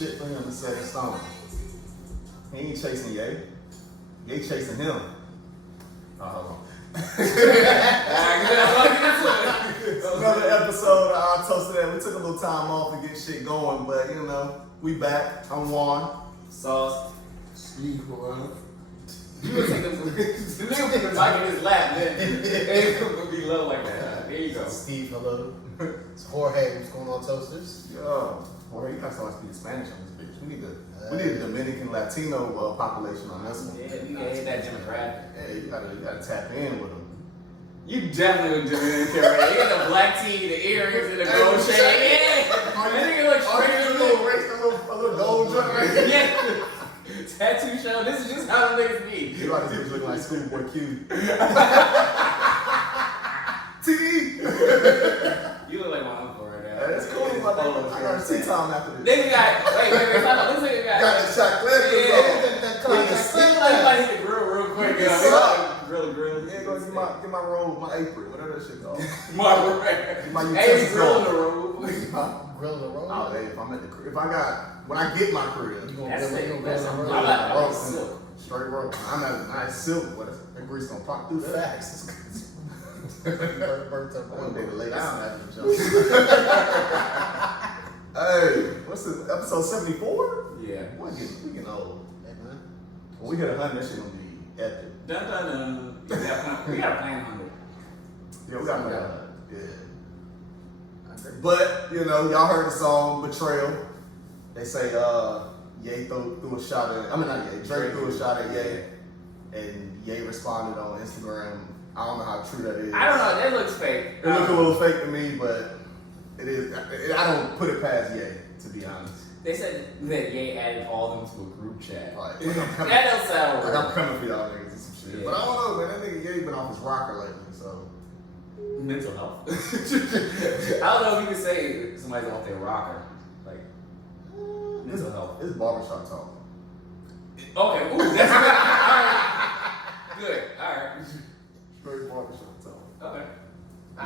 shit for him to set in stone. He ain't chasing Ye. Ye chasing him. Oh, hold on. Another episode of Our Toast to That. We took a little time off to get shit going, but you know, we back. I'm Juan. Sauce. Steve, hello. You would take them from the nigga put the mic in his lap, then it's gonna be low like that. There you go. Steve, hello. It's Jorge. What's going on, Toasters? Yo, boy, you gotta start speaking Spanish on this bitch. We need a Dominican Latino population on this one. Yeah, you gotta hit that demographic. Yeah, you gotta tap in with them. You definitely would do it in camera. You got the black tee, the earrings, and the gold chain. Yeah. That nigga look straight in the a little gold jump right here. Yeah. Tattoo show. This is just how the niggas be. You like this bitch looking like Schoolboy Q. T. You look like my uncle right now. That's cool. I got a tea time after this. Then you got, wait, this nigga got Got the shot clear. like hit the grill real quick. Grill. Yeah, go get my robe, my apron, whatever that shit called. My utensils. grill in the robe. Grill the road. Oh, hey, if I'm at the crib, when I get my crib, That's road. I'm silk. straight rope. I'm not nice silk, but that grease gonna pop through that. Facts. Burnt up. One day to lay down after the jump. Hey, what's this, episode 74? Yeah. We getting old. Hey, man. When we hit 100, that shit gonna be epic. Dun. We got a plan 100. Yeah, we got to yeah. But, you know, y'all heard the song Betrayal. They say Ye threw a shot at, Drake threw a shot at Ye, and Ye responded on Instagram. I don't know how true that is. I don't know, that looks fake. It looks a little fake to me, but it is. I don't put it past Ye, to be honest. They said that Ye added all of them to a group chat. Like, That don't sound like right. I'm coming for y'all niggas and some shit. Yeah. But I don't know, man. That nigga Ye been off his rocker lately, so. Mental health. I don't know if you can say somebody's off their rocker. Like, mental health. It's barbershop talk. Okay, ooh, that's good. Alright. Good, alright. Straight barbershop talk. Okay. I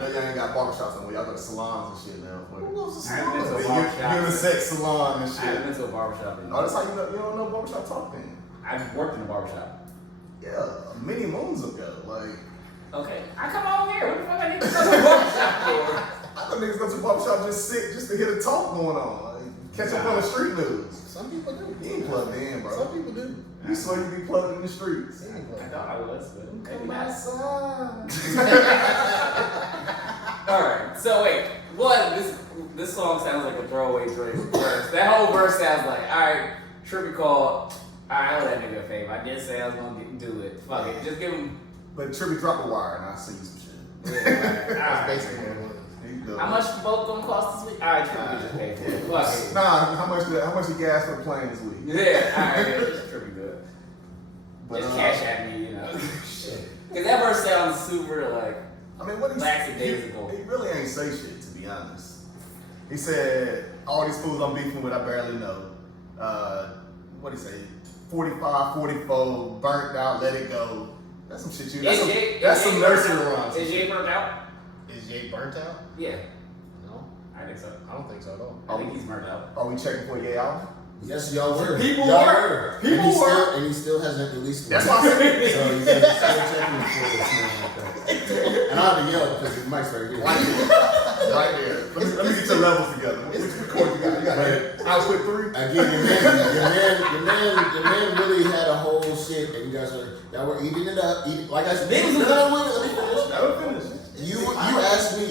know y'all ain't got barbershops anymore. Y'all go to salons and shit now. Who goes to I haven't been to a salon? barbershop. Unisex salon and I haven't shit. been to a barbershop in Oh, that's how you don't know barbershop talk then. I've worked in a barbershop. Yeah, many moons ago. Like, Okay. I come on here. What the fuck I need to go to a barbershop for? I thought niggas go to the barbershop just to hear the talk going on. Like, catch up on the street news. Some people do. You ain't plugged in, bro. Some people do. You swear you be plugged in the streets. I thought I was, but maybe Come not. outside. Alright, so wait. This song sounds like a throwaway verse. That whole verse sounds like, alright, Trippie called. Alright, I owe that nigga a favor. I did say I was gonna do it. Fuck it. Just give him. But Trippie drop a wire and I'll send you some shit. That's Alright. basically what it is. There you go. How much both gonna cost this week? Alright, Trippie can just pay for it. Fuck it. Nah, how much the gas for the plane this week? Yeah, alright, yeah, just Trippie good. But, Just cash at me, you know. Cause that verse sounds super like. I mean, what Lackadaisical. he really ain't say shit, to be honest. He said, all these fools I'm beefing with, I barely know. What'd he say? 45, 44, burnt out, let it go. That's some shit that's some nursery rhymes. Is Jay burnt out? Is Ye burnt out? Yeah, No, I think so. I don't think so at all. I think he's burnt out. Are we checking for Ye out? Yes, y'all were. People y'all were. And he still hasn't released one. That's why I said So you guys are still checking for this man like that. And I have to yell because your mic's right here. right there. Let me get your levels together. Which chord you got? You got output 3? Again, your man really had a whole shit, and you guys were eating it up. Like I said, let me finish. Never finished.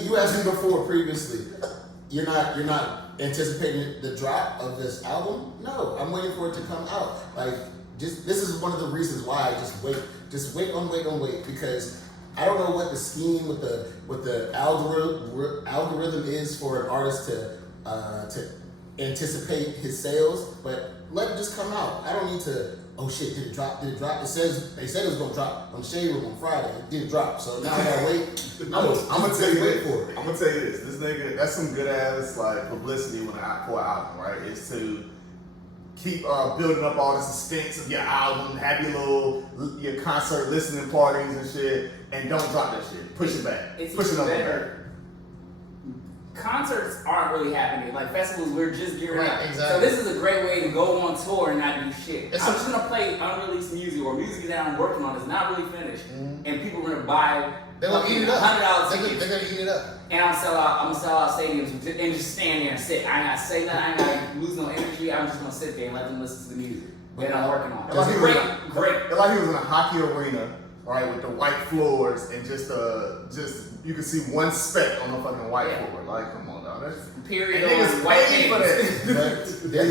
You asked me before previously. You're not anticipating the drop of this album? No, I'm waiting for it to come out. Like, this is one of the reasons why I just wait because I don't know what the scheme with the algorithm is for an artist to anticipate his sales, but let it just come out. I don't need to. Oh shit! Did it drop? They said it was gonna drop on Shade Room on Friday. It didn't drop, so now I gotta wait. I'm gonna tell you wait this. for it. I'm gonna tell you this. This nigga, that's some good ass like publicity when I pour an album, right? It's to keep building up all the suspense of your album, have your concert listening parties and shit, and don't drop that shit. Push it back. Push it on the back. concerts aren't really happening. Like festivals, we're just gearing Right, up. exactly. So this is a great way to go on tour and not do shit. It's I'm a- just gonna play unreleased music or music that I'm working on that's not really finished, and people are gonna buy They're gonna eat it up. $100 They're tickets. gonna eat it up. And I'm gonna sell out stadiums and just stand there and sit. I ain't gotta say nothing. I ain't gotta lose no energy. I'm just gonna sit there and let them listen to the music that I'm working on. Like he was Great. It's like he was in a hockey arena, right, with the white floors and just you could see one speck on the fucking white floor. Like, come on, dog. That's Period. and niggas on white paid for pants. that. But then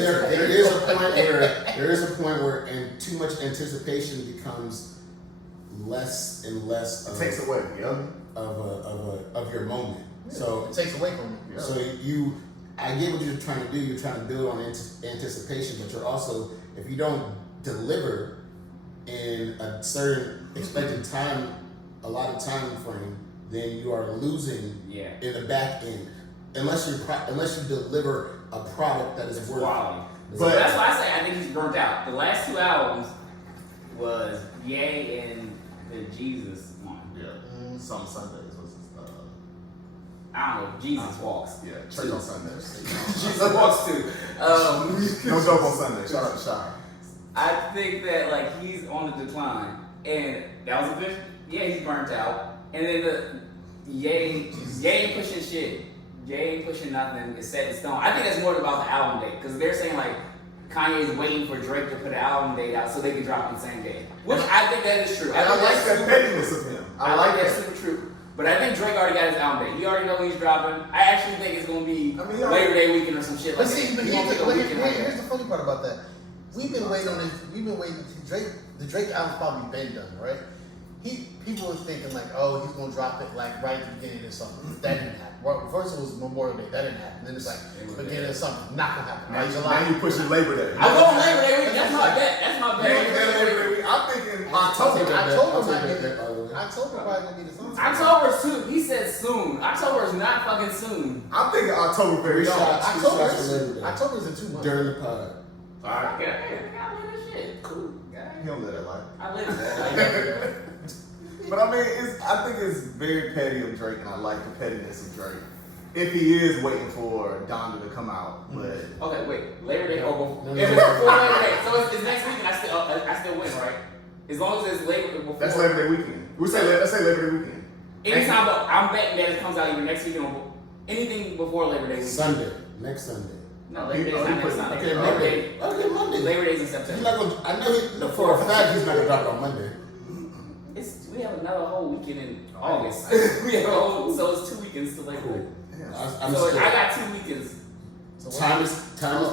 there is a point where and too much anticipation becomes less and less It takes away, yeah. of your moment. So It takes away from you. So I get what you're trying to do. You're trying to build on anticipation, but you're also, if you don't deliver in a certain expected time, a lot of time frame, then you are losing in the back end. Unless you deliver a product that is worth Quality. it. So that's why I say I think he's burnt out. The last 2 albums was Ye and the Jesus one. Yeah. Some Sundays was I don't know. Jesus Walks. yeah, church on Sundays. Jesus Walks too. No joke on Sunday. Shout out to Shacarri. I think that like he's on the decline, and that was a good. Yeah, he's burnt out, and then Ye ain't pushing shit. Ye ain't pushing nothing. It's set in stone. I think that's more about the album date because they're saying like Kanye's waiting for Drake to put an album date out so they can drop it the same day, which I think that is true. And I think like that's that super pettiness true. of him. I like that's super true. But I think Drake already got his album date. He already know when he's dropping. I actually think it's gonna be Labor Day weekend or some shit like But see, that. but He won't take a weekend like here's that. the funny part about that. We've been waiting on this. We've been waiting. The Drake album's probably been done, right? People were thinking like, oh, he's gonna drop it like right at the beginning of something. That didn't happen. Well, first it was Memorial Day. That didn't happen. Then it's like beginning of something. Not gonna happen. Right? Now you pushing Labor Day. I'm going Labor Day weekend. That's my bet. That's my bet. I'm thinking October. October probably gonna be the summer. October soon. He said soon. October is not fucking soon. I'm thinking October very soon. October is in 2 months. During the pod. Alright, I live this shit. Cool. He don't live that life. I live that. But I mean, I think it's very petty of Drake, and I like the pettiness of Drake. If he is waiting for Donda to come out, but Okay, wait. Labor Day or before? No, If it's before Labor Day, so it's next weekend. I still win, right? As long as it's Labor before. that's Labor Day weekend. Let's say Labor Day weekend. Anytime, but I'm betting that it comes out either next weekend or anything before Labor Day weekend. Sunday. Next Sunday. No, Labor Day's not next Sunday. Okay, Labor Monday. Day. Okay, Monday. Labor Day's in He's September. not gonna, I know for a fact he's not gonna drop it on Monday. We have another whole weekend in August. We have so it's 2 weekends to Labor Day. I'm So still, I got 2 weekends. time is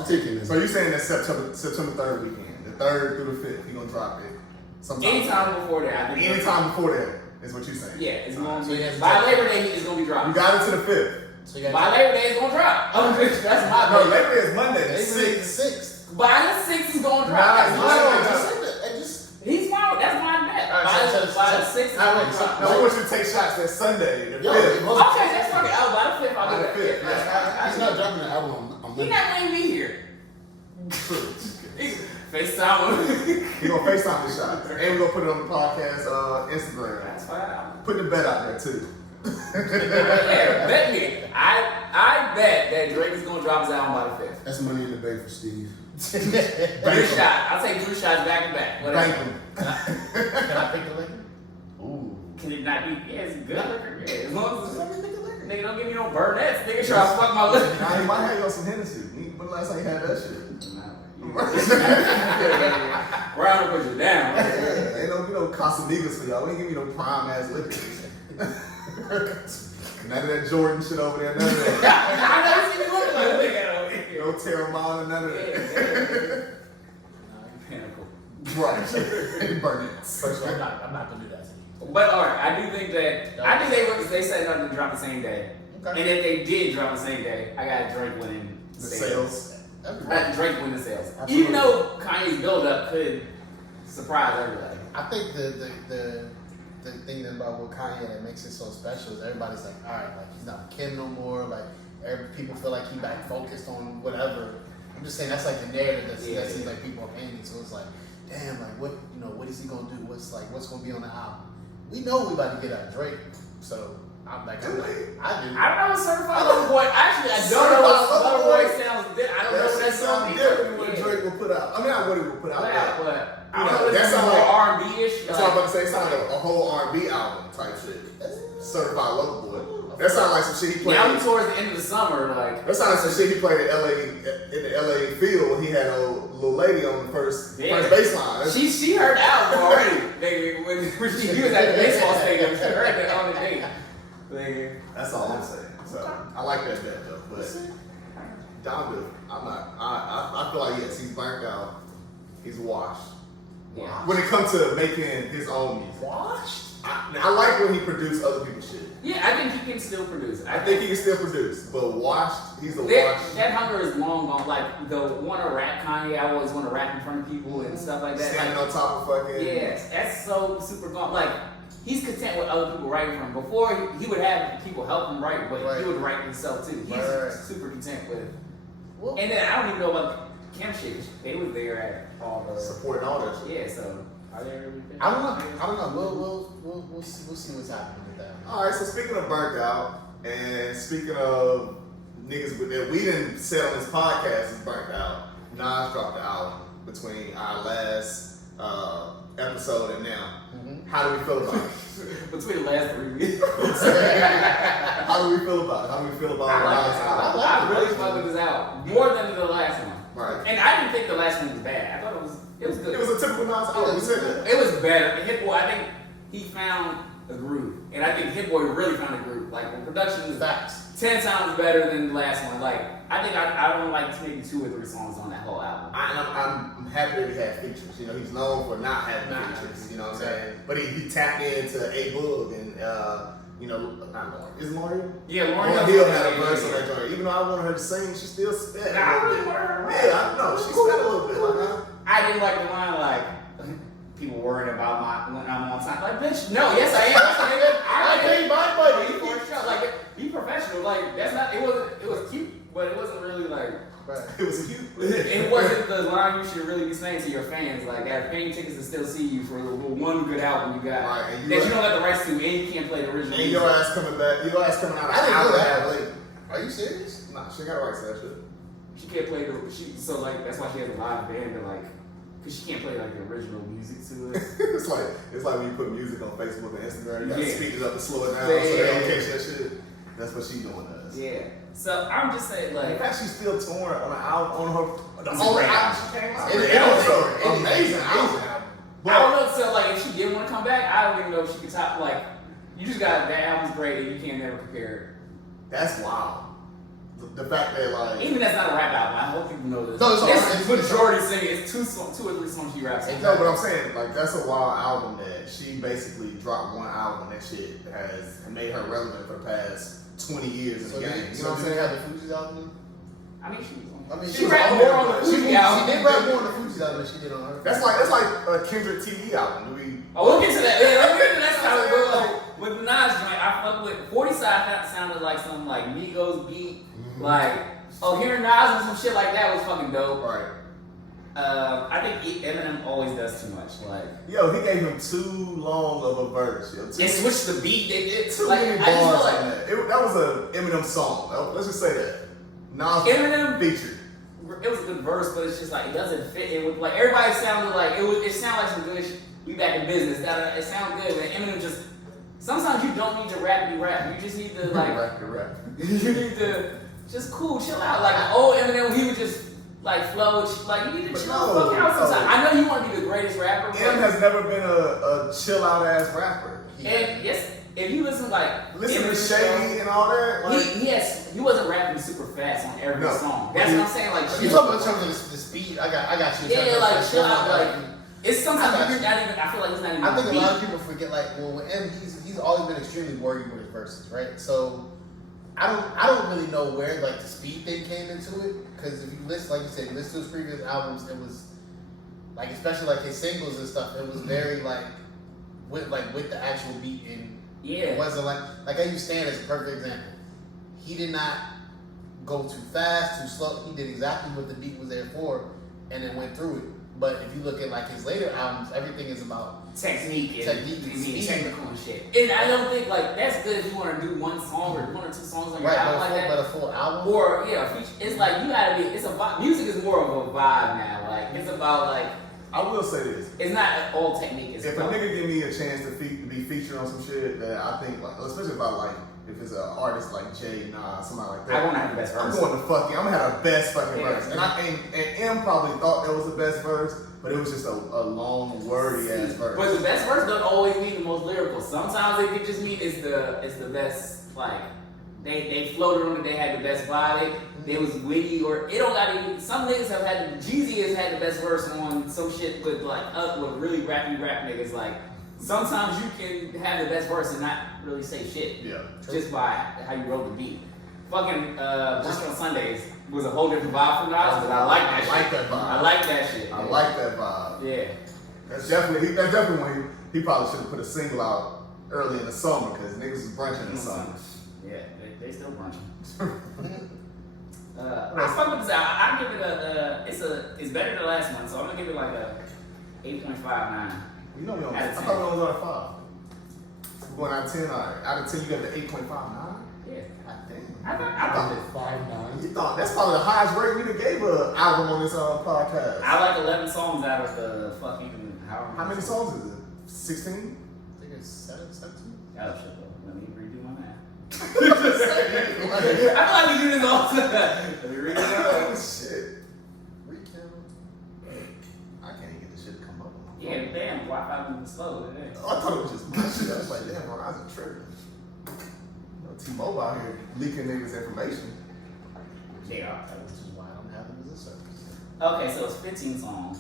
ticking. So you're saying that September 3rd weekend, the 3rd through the 5th, he gonna drop it. Sometime. Anytime before that, I think. Anytime before that is what you're saying. Yeah, it's going to So he be. has to By drop- Labor Day, it's going to be You dropped. got it to the 5th. So you got By Labor Day, it's going to drop. Oh, bitch, that's my No, bet. Labor Day is Monday. The 6th. 6th. By the 6th, it's going to drop. Nah, That's you my know, bet. He's fine. That's my bet. All right, so- By the 6th, it's all right, going to so- drop. Now we want you to take shots that Sunday, the 5th. Okay, that's fucking out. By the 5th, I'll By do the that. 5th, Yeah, He's not dropping the album on He's Monday. not letting me here. True. FaceTime him. He gonna FaceTime the shots. And we're gonna put it on the podcast Instagram. That's fine. Put the bet out there too. Yeah, bet me. I bet that Drake is going to drop his album by the 5th. That's money in the bank for Steve. 3 shots. I'll take 3 shots back to back. Whatever. Thank him. Can I pick the liquor? Ooh. Can it not be? Yeah, it's good liquor. Yeah, as long as it's nigga, don't give me no burnettes. Nigga, try to fuck my liquor. Nah, he might have you on some Hennessy. When the last time you had that shit? Round of push it down. Ain't no Casamigos for y'all. We ain't give me no prime ass liquor. None of that Jordan shit over there. None of that. I never seen you looking like look at over here. No Terramana, none of that. Pinnacle. Right. Burn it. First of all, I'm not gonna do that to you. But alright, I do think that they said nothing to drop the same day. Okay. And if they did drop the same day, I got Drake winning The sales. I got Drake winning the sales. Absolutely. Even though Kanye's build up could surprise everybody. I think the thing about what Kanye that makes it so special is everybody's like, all right, like he's not Kim no more. Like people feel like he back focused on whatever. I'm just saying that's like the narrative that seems like people are painting. So it's like, damn, like what is he gonna do? What's gonna be on the album? We know we about to get out Drake. So I'm like, Do they? I do. I don't know Certified Lover Boy. Actually, I don't know what Lover Boy sounds. I don't know what that song is. Different than what Drake would put out. I mean, not what he would put out. But I You don't know, know. that That sound sounds more like- R&B-ish. That's what I'm about to say. It sounded like a whole R&B album type shit. Certified Lover Boy. That sounded like some shit he played. Yeah, I'm towards the end of the summer. Like That sounded like some shit he played in the LA field when he had a little lady on the first bass line. she heard the album already. Nigga, when he was at the baseball stadium, she heard it on the day. Nigga. That's all I'm saying. So I like that bet though. But Donda, I'm not. I feel like yes, he's burnt out. He's washed. Yeah. When it comes to making his own music, Washed? I like when he produced other people's shit. Yeah, I think he can still produce. I think he can still produce, but washed, he's a That, washed. that hunger is long gone. Like the want to rap Kanye, I always want to rap in front of people and stuff like that. Standing Like, on top of fucking. yes, that's so super gone. Like he's content with other people writing for him. Before he would have people help him write, but Right. he would write himself too. He's Right. super content with. Well, And then I don't even know about Camp shit. They was there at all the. Supporting all that shit. Yeah, so are there? I don't know. We'll see what's happening with that. Alright, so speaking of burnt out, and speaking of niggas that we didn't say on this podcast is burnt out, Nas dropped the album between our last episode and now. Mm-hmm. How do we feel about it? Between the last 3 weeks. How do we feel about it? How do we feel about I like Nas it. album? I really fuck with this album more than the last one. Right. And I didn't think the last one was bad. I thought it was good. It was a typical Nas album. We said that. It was better. Hit Boy, I think he found a groove, and I think Hit Boy really found a groove. Like the production is Facts. 10 times better than the last one. Like I think I don't like maybe 2 or 3 songs on that whole album. I'm happy that he had features. You know, he's known for not having features. You know what I'm saying? But he tapped into A Boog and you know, not Lauren. Is Lauren? Yeah, Lauren Hill had a verse on that joint. Even though I wanted her to sing, she still spit. Nah, I really wanted her to rap. Yeah, I know. She spit a little bit. Like, I didn't like the line like people worrying about when I'm on time. Like, bitch, no, yes I am. I paid my money for a show. Like, be professional. Like, that's not. It was cute, but it wasn't really like. Right. it was cute. It wasn't the line you should really be saying to your fans. Like, they're paying tickets to still see you for the one good album you got Right, and that you don't have the rights to, and you can't play the original. And your ass coming back. Your ass coming out. I didn't an know hour and a that. half late. Are you serious? Nah, she got the rights to that shit. She can't play so like that's why she has a live band, but like, cause she can't play like the original music to it. it's like when you put music on Facebook and Instagram, you gotta Yeah. speed it up and slow it down Yeah, so they don't yeah. catch that shit. That's what she doing to us. Yeah. So I'm just saying, In like, fact, she's still touring on an album on her the It's a only great album album. she came out. It- with. it And was also an amazing album. I don't know. So like, if she did want to come back, I don't even know if she could top. Like, you just got that album's great, and you can't never compare That's wild. The fact that it. like Even that's not a rap album. I hope people know this. No, it's It's all- majority singing. It's 2 or 3 songs she raps. no, but I'm saying like that's a wild album that she basically dropped one album and that shit has made her relevant for the past 20 years in So the game. did You know what I'm saying? have the Fugees album? I mean, she was on. I mean, she was rapped on more there, on the but Fugees she album. did rap more on the Fugees album than she did on her. That's like a Kendrick TV album. Do we? Oh, we'll get to that. Yeah, we'll get to that how it goes. Like, with the Nas joint, I fuck with 40 Side sounded like some like Migos beat. Like, hearing Nas and some shit like that was fucking dope. Right. I think Eminem always does too much. Like, Yo, he gave him too long of a verse. Yo. they switched the beat. They did Too like, many I just feel bars like on that. That was an Eminem song. Let's just say that. Nas Eminem featured. it was a good verse, but it's just like it doesn't fit. It was like everybody sounded like it sounded like some good shit. We back in business. It sounded good, but Eminem just. Sometimes you don't need to rap. You just need to like. Rap. You need to just chill out. Like the old Eminem, he would just like flow. Like you need to But chill no, the fuck out no. sometimes. I know you want to be the greatest rapper, Em but has never been a chill out ass rapper. and yes, if you listen like Listen to Eminem Shady and all that. Like, he wasn't rapping super fast on every No. song. That's what I'm saying. Like You talking about in terms of the speed? I got you. in terms yeah, of like the chill out. speed. Like it's sometimes I got you're you. not even. I feel like he's not even. I think a lot of beat. people forget, like, well, with M, he's always been extremely wordy with his verses, right? So I don't really know where like the speed thing came into it, because if you listen, like you said, listen to his previous albums, it was like, especially like his singles and stuff, it was very like with the actual beat, and Yeah. it wasn't like I use Stan as a perfect example. He did not go too fast, too slow. He did exactly what the beat was there for, and then went through it. But if you look at like his later albums, everything is about technique and speed. technical and shit. And I don't think like that's good if you want to do one song or one or two songs on your right, album like that. but a full album. Or it's like you gotta be. It's a vibe. Music is more of a vibe now. Like it's about like. I will say this. It's not all technique. It's if a nigga give me a chance to be featured on some shit that I think, like, especially about like if it's an artist like Jay, Nas, somebody like that, I want to have the best verse. I'm going to fucking. I'm gonna have the best fucking verse. And M probably thought that was the best verse, but it was just a long, wordy ass verse. But the best verse doesn't always mean the most lyrical. Sometimes it could just mean it's the best. Like they floated on it. They had the best vibe. It was witty, or it don't gotta even. Some niggas have had Jeezy has had the best verse on some shit with with really rappy rap niggas. Like sometimes you can have the best verse and not really say shit. Yeah. Just by how you wrote the beat. Fucking Just on Sundays was a whole different vibe from Nas, but I like that shit. I like that shit. I like that vibe. Yeah. That's definitely when he probably should have put a single out early in the summer because niggas was brunching in the summer. Yeah, they still brunching. I fuck with this album. I give it it's better than the last one, so I'm gonna give it like a 8.59. You know you don't. Out I of 10. thought it was out of 5. We're going out of 10. All right. Out of 10, you got the 8.59. Yeah. God damn. I thought it. 5'9". You thought that's probably the highest rate we done gave an album on this podcast. I like 11 songs out of the fucking How many songs is it? 16? I think it's 17. Oh shit, though. Let me redo my math. I feel like we do this all the time. Let me redo my Oh math. shit. Recount. I can't even get the shit to come up on my phone. Yeah, damn, Wi-Fi moving slow today. Oh, I thought it was just my shit. I was like, damn, bro, I was tripping. You know, T-Mobile out here leaking niggas information. Yeah. Which is why I don't have them as a service. Okay, so it's 15 songs.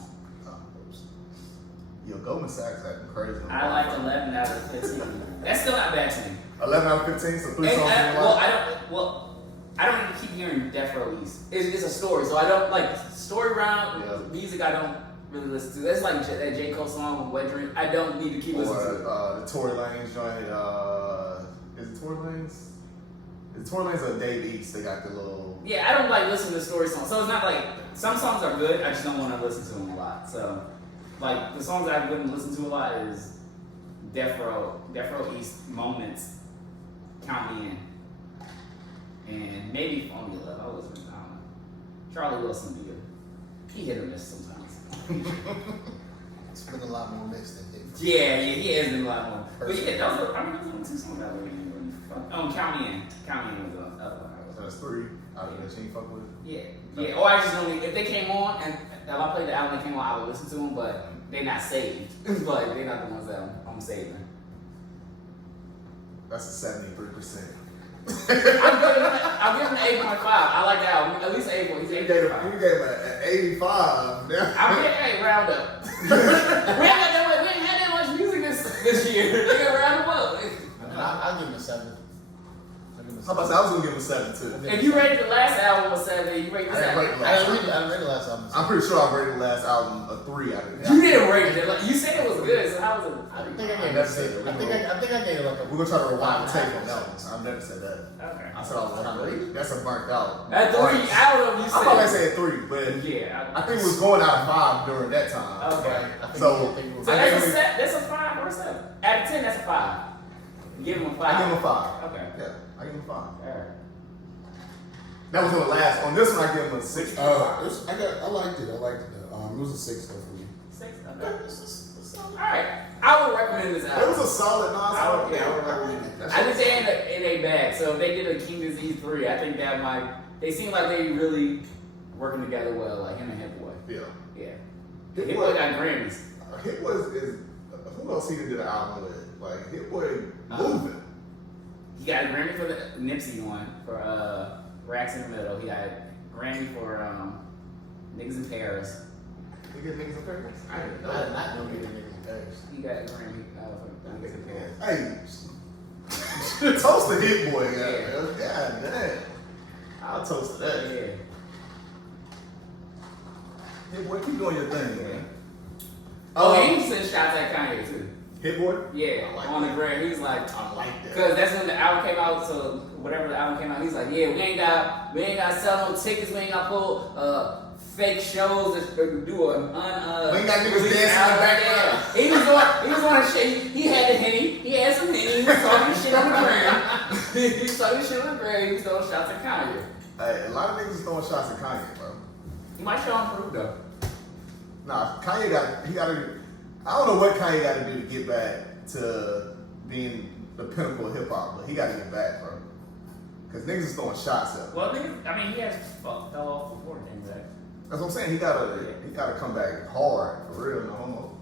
Yo, Goldman Sachs acting crazy. I like 11 out of 15. That's still not bad to me. 11 out of 15, so 3 And, songs. I don't even keep hearing Death Row East. It's a story, so I don't like story round music. I don't really listen to. That's like that J. Cole song Wet Dream. I don't need to keep listening to it. The Tory Lanez joint. Is it Tory Lanez? Is it Tory Lanez or Dave East? They got the little. Yeah, I don't like listening to story songs. So it's not like some songs are good. I just don't want to listen to them a lot. So like the songs I wouldn't listen to a lot is Death Row East, Moments, Count Me In. And maybe Only Love. I don't know. Charlie Wilson be good. He hit or miss sometimes. It's been a lot more mixed than Dick. Yeah, he has been a lot more. But yeah, those are 2 songs that really fuck. Count Me In. Count Me In was the other one. So that's 3 out of that you ain't fuck with. Yeah. Or I just don't. If they came on and if I played the album that came on, I would listen to them, but they're not saved. But they're not the ones that I'm saving. That's a 73%. I'll give him an 8.5. I like that album. At least an 8. He's You gave 8.5. him an 85. I'll get round up. we ain't had that much music this year. They got round them up. I'll give him a 7. How about I was gonna give him a 7 too. If you rated the last album a 7, you rate this I didn't rate album. the I last didn't album. read the last album. I'm pretty sure I rated the last album a 3 out of 10. You didn't rate it. Like, you said it was good, so how was it? I think I gave never it said a it. I think I gave it like a. We're gonna try to rewind the 5.5 tape on that one. I've never said that. Okay. I said I was trying to rate it. That's a burnt out. At 3, I don't know if you I thought I said. said 3, but Yeah. I think it was going out of 5 during that time. Okay. So- So that's a 5 or a 7. Out of 10, that's a 5. Give him a 5. I give him a 5. Okay. Yeah, I give him a 5. Alright. That was on the last. On this one, I give him a 6. I liked it. It was a 6 though for me. 6. Okay. Alright. I would recommend this album. It was a solid Nas I would album. recommend it. That I shit think they're in a bag. So if they did a King Disease 3, I think that might. They seem like they really working together well, like him and Hit Boy. Yeah. Yeah. Hit Hit Boy Boy got Grammys. Hit Boy is who else he did an album with? Like Hit Boy moving. He got a Grammy for the Nipsey one for Racks in the Middle. He got a Grammy for Niggas in Paris. He get niggas in Paris? I didn't know. I did not know we were niggas in Paris. He got a Grammy for Niggas in Paris. Hey, toast the Hit Boy, Yeah. God damn. I'll toast to that. Yeah. Hit Boy, keep doing your thing, man. Oh, and he sent shots at Kanye too. Hit Boy? Yeah, I like on that. the gram. He was like, I like that. cause that's when the album came out. So whatever the album came out, he's like, yeah, we ain't got sell no tickets. We ain't got pull fake shows to do an We got niggas dancing in the background. He was on a shit. He had the Henny. He had some Henny. He was talking shit on the gram. He was talking shit on the gram. He was throwing shots at Kanye. Hey, a lot of niggas is throwing shots at Kanye, bro. He might show him proof though. Nah, Kanye gotta. I don't know what Kanye got to do to get back to being the pinnacle of hip hop, but he got to get back, bro. Cause niggas is throwing shots at him. Well, he has fell off before he came back. That's what I'm saying. He gotta come back hard for real, no homo.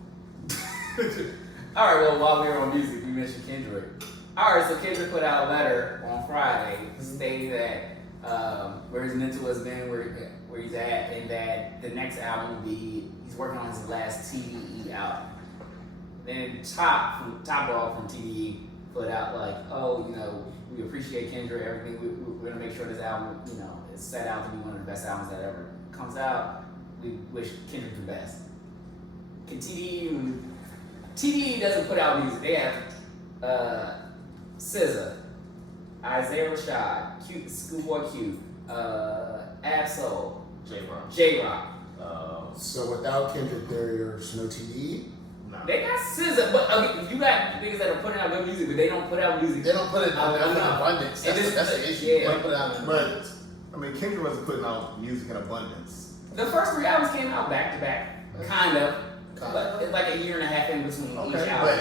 All right. Well, while we were on music, you mentioned Kendrick. All right. So Kendrick put out a letter on Friday stating that where his mental has been, where he's at, and that the next album will be he's working on his last TDE album. Then Top Dog from TDE put out like, oh, we appreciate Kendrick, everything. We're gonna make sure this album, is set out to be one of the best albums that ever comes out. We wish Kendrick the best. Can TDE doesn't put out music. They have SZA, Isaiah Rashad, Schoolboy Q, Absol, J-Rock. So without Kendrick, there's no TDE. Nah. They got SZA, but you got niggas that are putting out good music, but they don't put out music. They don't put it in abundance. That's the issue. They don't put it out in abundance. I mean, Kendrick wasn't putting out music in abundance. The first 3 albums came out back to back, kind of. But it's like a year and a half in between each album.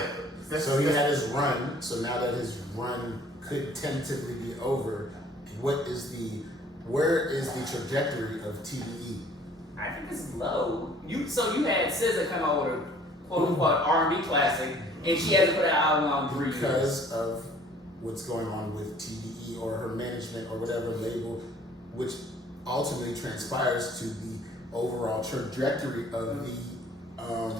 So he had his run. So now that his run could tentatively be over, where is the trajectory of TDE? I think it's low. You had SZA come out with a quote unquote R&B classic, and she hasn't put an album on 3 years because of what's going on with TDE or her management or whatever label, which ultimately transpires to the overall trajectory of the of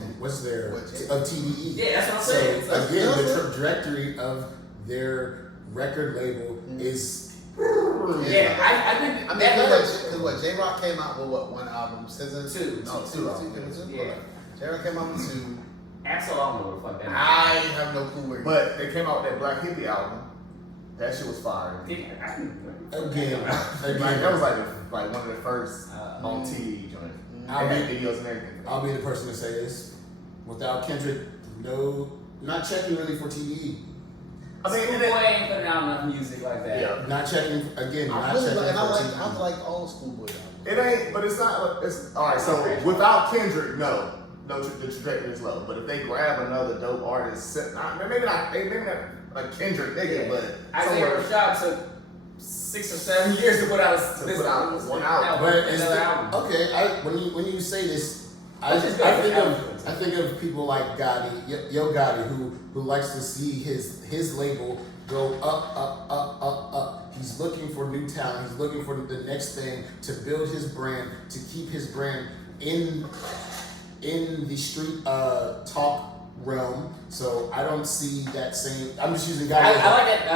TDE. Yeah, that's what I'm saying. So again, the trajectory of their record label is. Yeah, I think. Because what J-Rock came out with one album? SZA? Two. Yeah. J-Rock came out with 2. Absol, I don't know what the fuck that is. I have no clue where. But they came out with that Black Hippie album. That shit was fire. Again, That was like one of the first on TV joint. Videos and everything. I'll be the person to say this. Without Kendrick, not checking really for TDE. I mean, Schoolboy ain't putting out enough music like that. Yeah. Not checking again. I like all Schoolboy albums. It ain't, but it's not. It's all right. So without Kendrick, no, the trajectory is low. But if they grab another dope artist, maybe not like Kendrick, nigga, but Isaiah Rashad took 6 or 7 years to put out one album. But okay, when you say this, I think of people like Gotti, Yo Gotti, who likes to see his label go up. He's looking for new talent. He's looking for the next thing to build his brand, to keep his brand in the street talk realm. So I don't see that same. I'm just using Gotti. I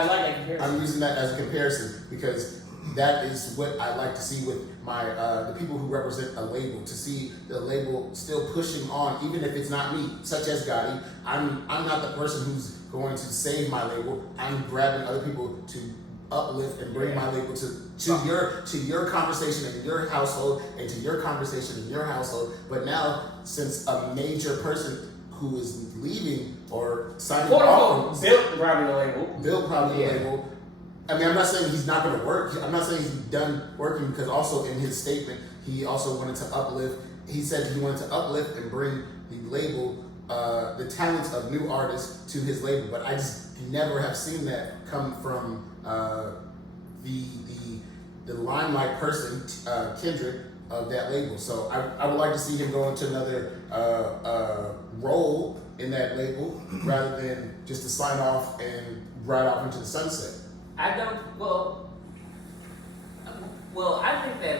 like that comparison. I'm using that as a comparison because that is what I like to see with my the people who represent a label, to see the label still pushing on, even if it's not me, such as Gotti. I'm not the person who's going to save my label. I'm grabbing other people to uplift and bring my label to your conversation in your household and to your conversation in your household. But now, since a major person who is leaving or signing off, built probably the label. I mean, I'm not saying he's not going to work. I'm not saying he's done working, because also in his statement, he also wanted to uplift. He said he wanted to uplift and bring the label, the talents of new artists to his label. But I just never have seen that come from the limelight person, Kendrick, of that label. So I would like to see him go into another role in that label rather than just to sign off and ride off into the sunset. I think that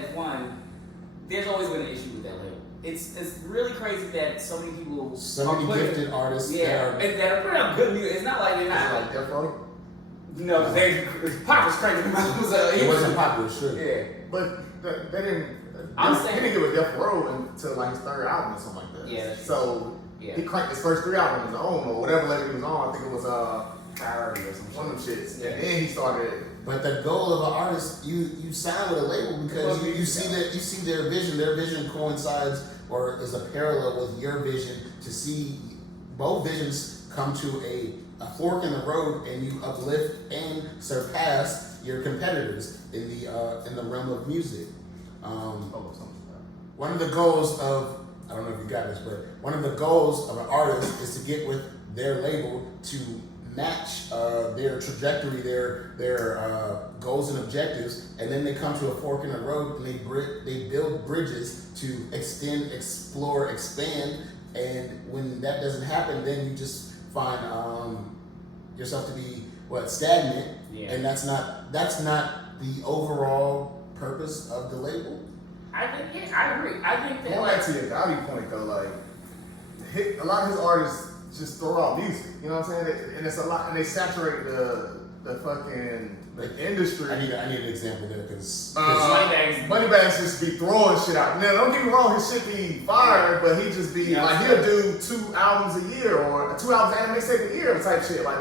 there's always been an issue with that label. It's really crazy that so many people, gifted artists, that are putting out good music. It's not like they're not like Death Row. No, Pop was crazy. It wasn't popular, sure. Yeah, but they didn't. He didn't give a Death Row until like his 3rd album or something like that. Yeah. So he cranked his first 3 albums on his own or whatever label he was on. I think it was priority or something. One of them shits. Yeah. And then he started. But the goal of an artist, you sign with a label because you see their vision. Their vision coincides or is a parallel with your vision. To see both visions come to a fork in the road, and you uplift and surpass your competitors in the realm of music. One of the goals of, I don't know if you got this, but one of the goals of an artist is to get with their label to match their trajectory, their goals and objectives, and then they come to a fork in the road and they build bridges to extend, explore, expand, and when that doesn't happen, then you just find yourself to be stagnant, and that's not the overall purpose of the label. I agree. I think that Going back to your Gotti point though, like a lot of his artists just throw out music. You know what I'm saying? And it's a lot, and they saturate the fucking industry. I need an example there because Moneybags just be throwing shit out. Now don't get me wrong, his shit be fire, but he just be he'll do 2 albums a year or 2 albums anime mixtape a year type shit. Like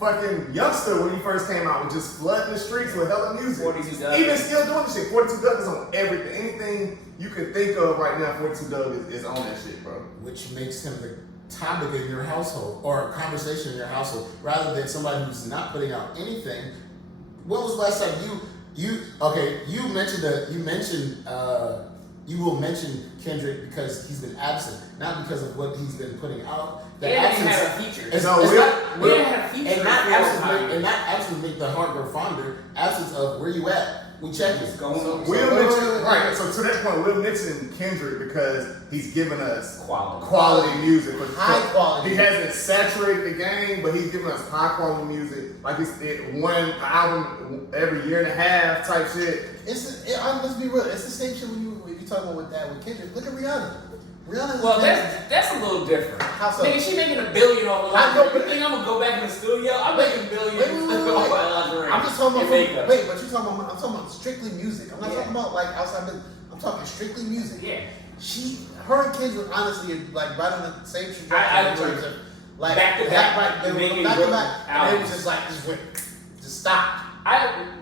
fucking Youngster when he first came out was just flooding the streets with hella music. 42 Doug. Even still doing the shit. 42 Doug is on everything. Anything you can think of right now, 42 Doug is on that shit, bro. Which makes him the topic in your household or a conversation in your household rather than somebody who's not putting out anything. When was the last time you will mention Kendrick because he's been absent, not because of what he's been putting out. He didn't have a feature. And not absence make the heart grow fonder. Absence of where you at. We check it. Will mention right. So to that point, Will mentioned Kendrick because he's given us quality music. High quality. He hasn't saturated the game, but he's given us high quality music. Like it's one album every year and a half type shit. Let's be real. It's the same shit when you talk about with Kendrick. Look at Rihanna. Well, that's a little different. How so? Nigga, she making $1 billion off of lingerie. You think I'm gonna go back in the studio? I'm making $1 billion. Wait. I'm just talking about. Wait, but you talking about? I'm talking about strictly music. I'm not talking about like outside business. I'm talking strictly music. Yeah. Her and Kendrick honestly are like right on the same trajectory in terms of like back to back. They were back to back. And it was just stop.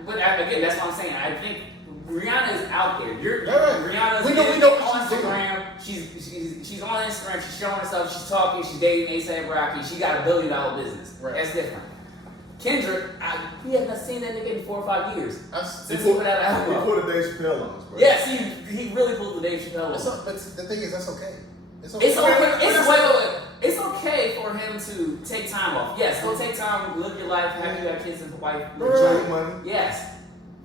But again, that's what I'm saying. I think Rihanna is out there. Rihanna's we know on Instagram. She's on Instagram. She's showing herself. She's talking. She's dating A$AP Rocky. She got $1 billion business. Right. That's different. Kendrick, we haven't seen that nigga in 4 or 5 years. Since he put out an album. He put a Dave Chappelle on us, bro. Yes, he really pulled the Dave Chappelle on. But the thing is, that's okay. It's okay for him to take time off. Yes, go take time, live your life, have you got kids and wife. Enjoy your money. Yes.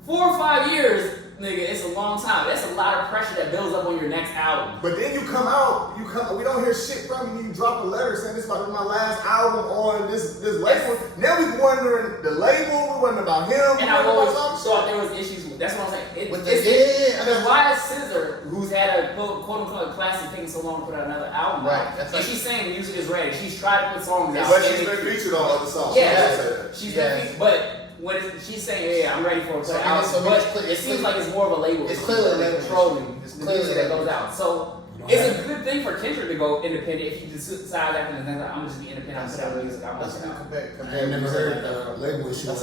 4 or 5 years, nigga, it's a long time. That's a lot of pressure that builds up on your next album. But then you come out, we don't hear shit from you. You drop a letter saying this about my last album on this label. Now we wondering the label, we wondering about him. And I always thought there was issues with. That's what I'm saying. Because why is SZA, who's had a quote unquote classic, taking so long to put out another album? Right. And she's saying the music is ready. She's tried to put songs out. But she's been featured on other songs. Yeah, she's been featured, but. When she's saying, "Yeah, I'm ready for it," but it seems like it's more of a label. It's clearly controlling the music that goes out. So it's a good thing for Kendrick to go independent if he decides after the next, I'm gonna just be independent. I'm put out music. I'm gonna put out. I ain't never heard label issue with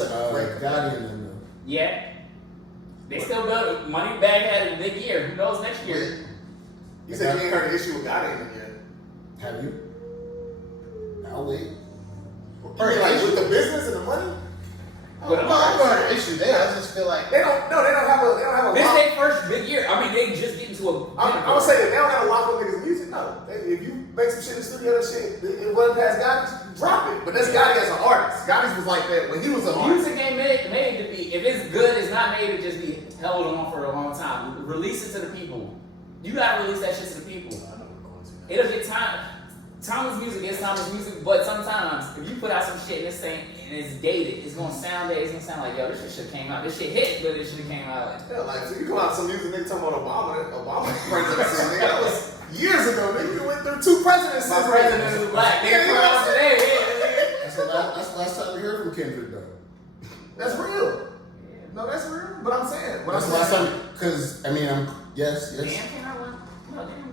Gotti and them. Yeah, they still build. Moneybag had a big year. Who knows next year? You said you ain't heard an issue with Gotti in the year. Have you? I'll wait. Like with the business and the money. I'm not an issue there. I just feel like they don't have a. This their first big year. I mean, they just get into a. I would say that they don't have a lock on niggas' music. No, if you make some shit in the studio, that shit it run past Gotti, drop it. But that's Gotti as an artist. Gotti was like that when he was an artist. Music ain't made to be. If it's good, it's not made to just be held on for a long time. Release it to the people. You gotta release that shit to the people. It'll get time. Timeless music is timeless music, but sometimes if you put out some shit and it's dated, it's gonna sound dated. It's gonna sound like, yo, this shit should came out. This shit hit, but it should have came out. Like so you come out with some music, nigga talking about Obama presidency, nigga. That was years ago, nigga. You went through 2 presidents. My president is black. Nigga, put out today. That's the last time we heard from Kendrick, though. That's real. No, that's real. But I'm saying, that's the last time, because yes. Damn, can I win? No, damn.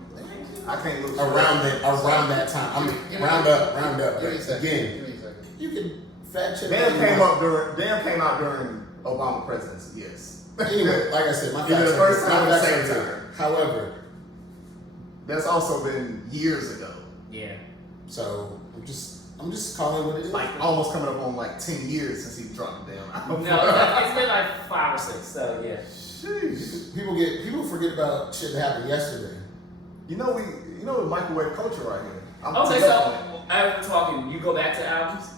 I can't lose. Around that time. Round up. Give me a Again, second. you can Fact check. Damn came out during Obama presidency. Yes. Anyway, like I said, my Even fact the check. first My time, fact the check same too. time. However, That's also been years ago. Yeah. so I'm just calling what it is. Like almost coming up on like 10 years since he dropped the damn album. No, it's been like 5 or 6. So yeah. Sheesh. People forget about shit that happened yesterday. You know the microwave culture right here. Okay, so as we're talking, you go back to albums.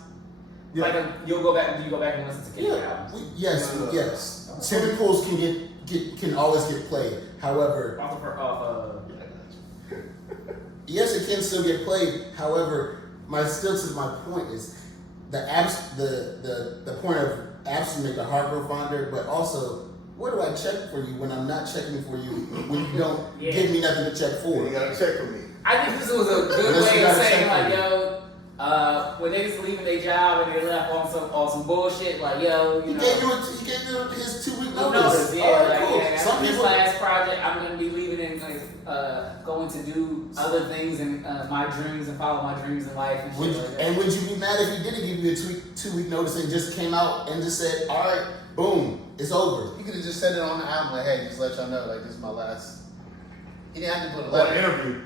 Yeah. Like you'll go back. Do you go back and listen to Kendrick albums? Yes. No. Yes. Semi pools can always get played. However, yes, it can still get played. However, my point is the point of apps to make the heart grow fonder, but also where do I check for you when I'm not checking for you when you don't give me nothing to check for? You gotta check for me. I think this was a good Unless way you of gotta saying check like, me. yo, when niggas leaving their job and they left on some bullshit, like yo, He you know. gave you his 2 week notice. Notice, yeah, All right, like, cool. yeah, Some after this people. last project, I'm gonna be leaving and going to do other things and my dreams and follow my dreams in life and shit like that. Would you be mad if he didn't give you a 2 week notice and just came out and just said, all right, boom, it's over? You could have just said it on the album, like, hey, just let y'all know, like, this is my last. He didn't have to put a What letter. interview?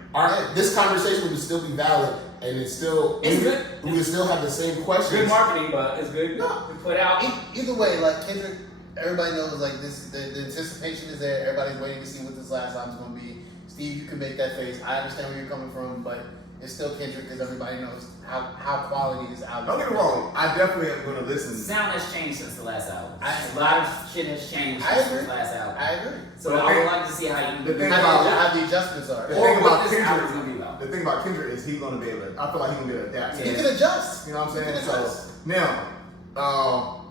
This conversation would still be valid, and it's still It's good. We would still have the same questions. Good marketing, but it's good to put out. Either way, like Kendrick, everybody knows like this. The anticipation is there. Everybody's waiting to see what this last album's gonna be. Steve, you can make that face. I understand where you're coming from, but it's still Kendrick because everybody knows how quality this album. Don't get me wrong. I definitely am gonna listen. Sound has changed since the last album. A lot of shit has changed I since agree. the last album. I agree. So But I would like to see how you the thing How the adjustments are. The or thing what about this album's Kendrick, gonna be about. the thing about Kendrick is he's gonna be able to. I feel like he's gonna be able to adapt. You can adjust. You know what I'm You saying? can So adjust. now,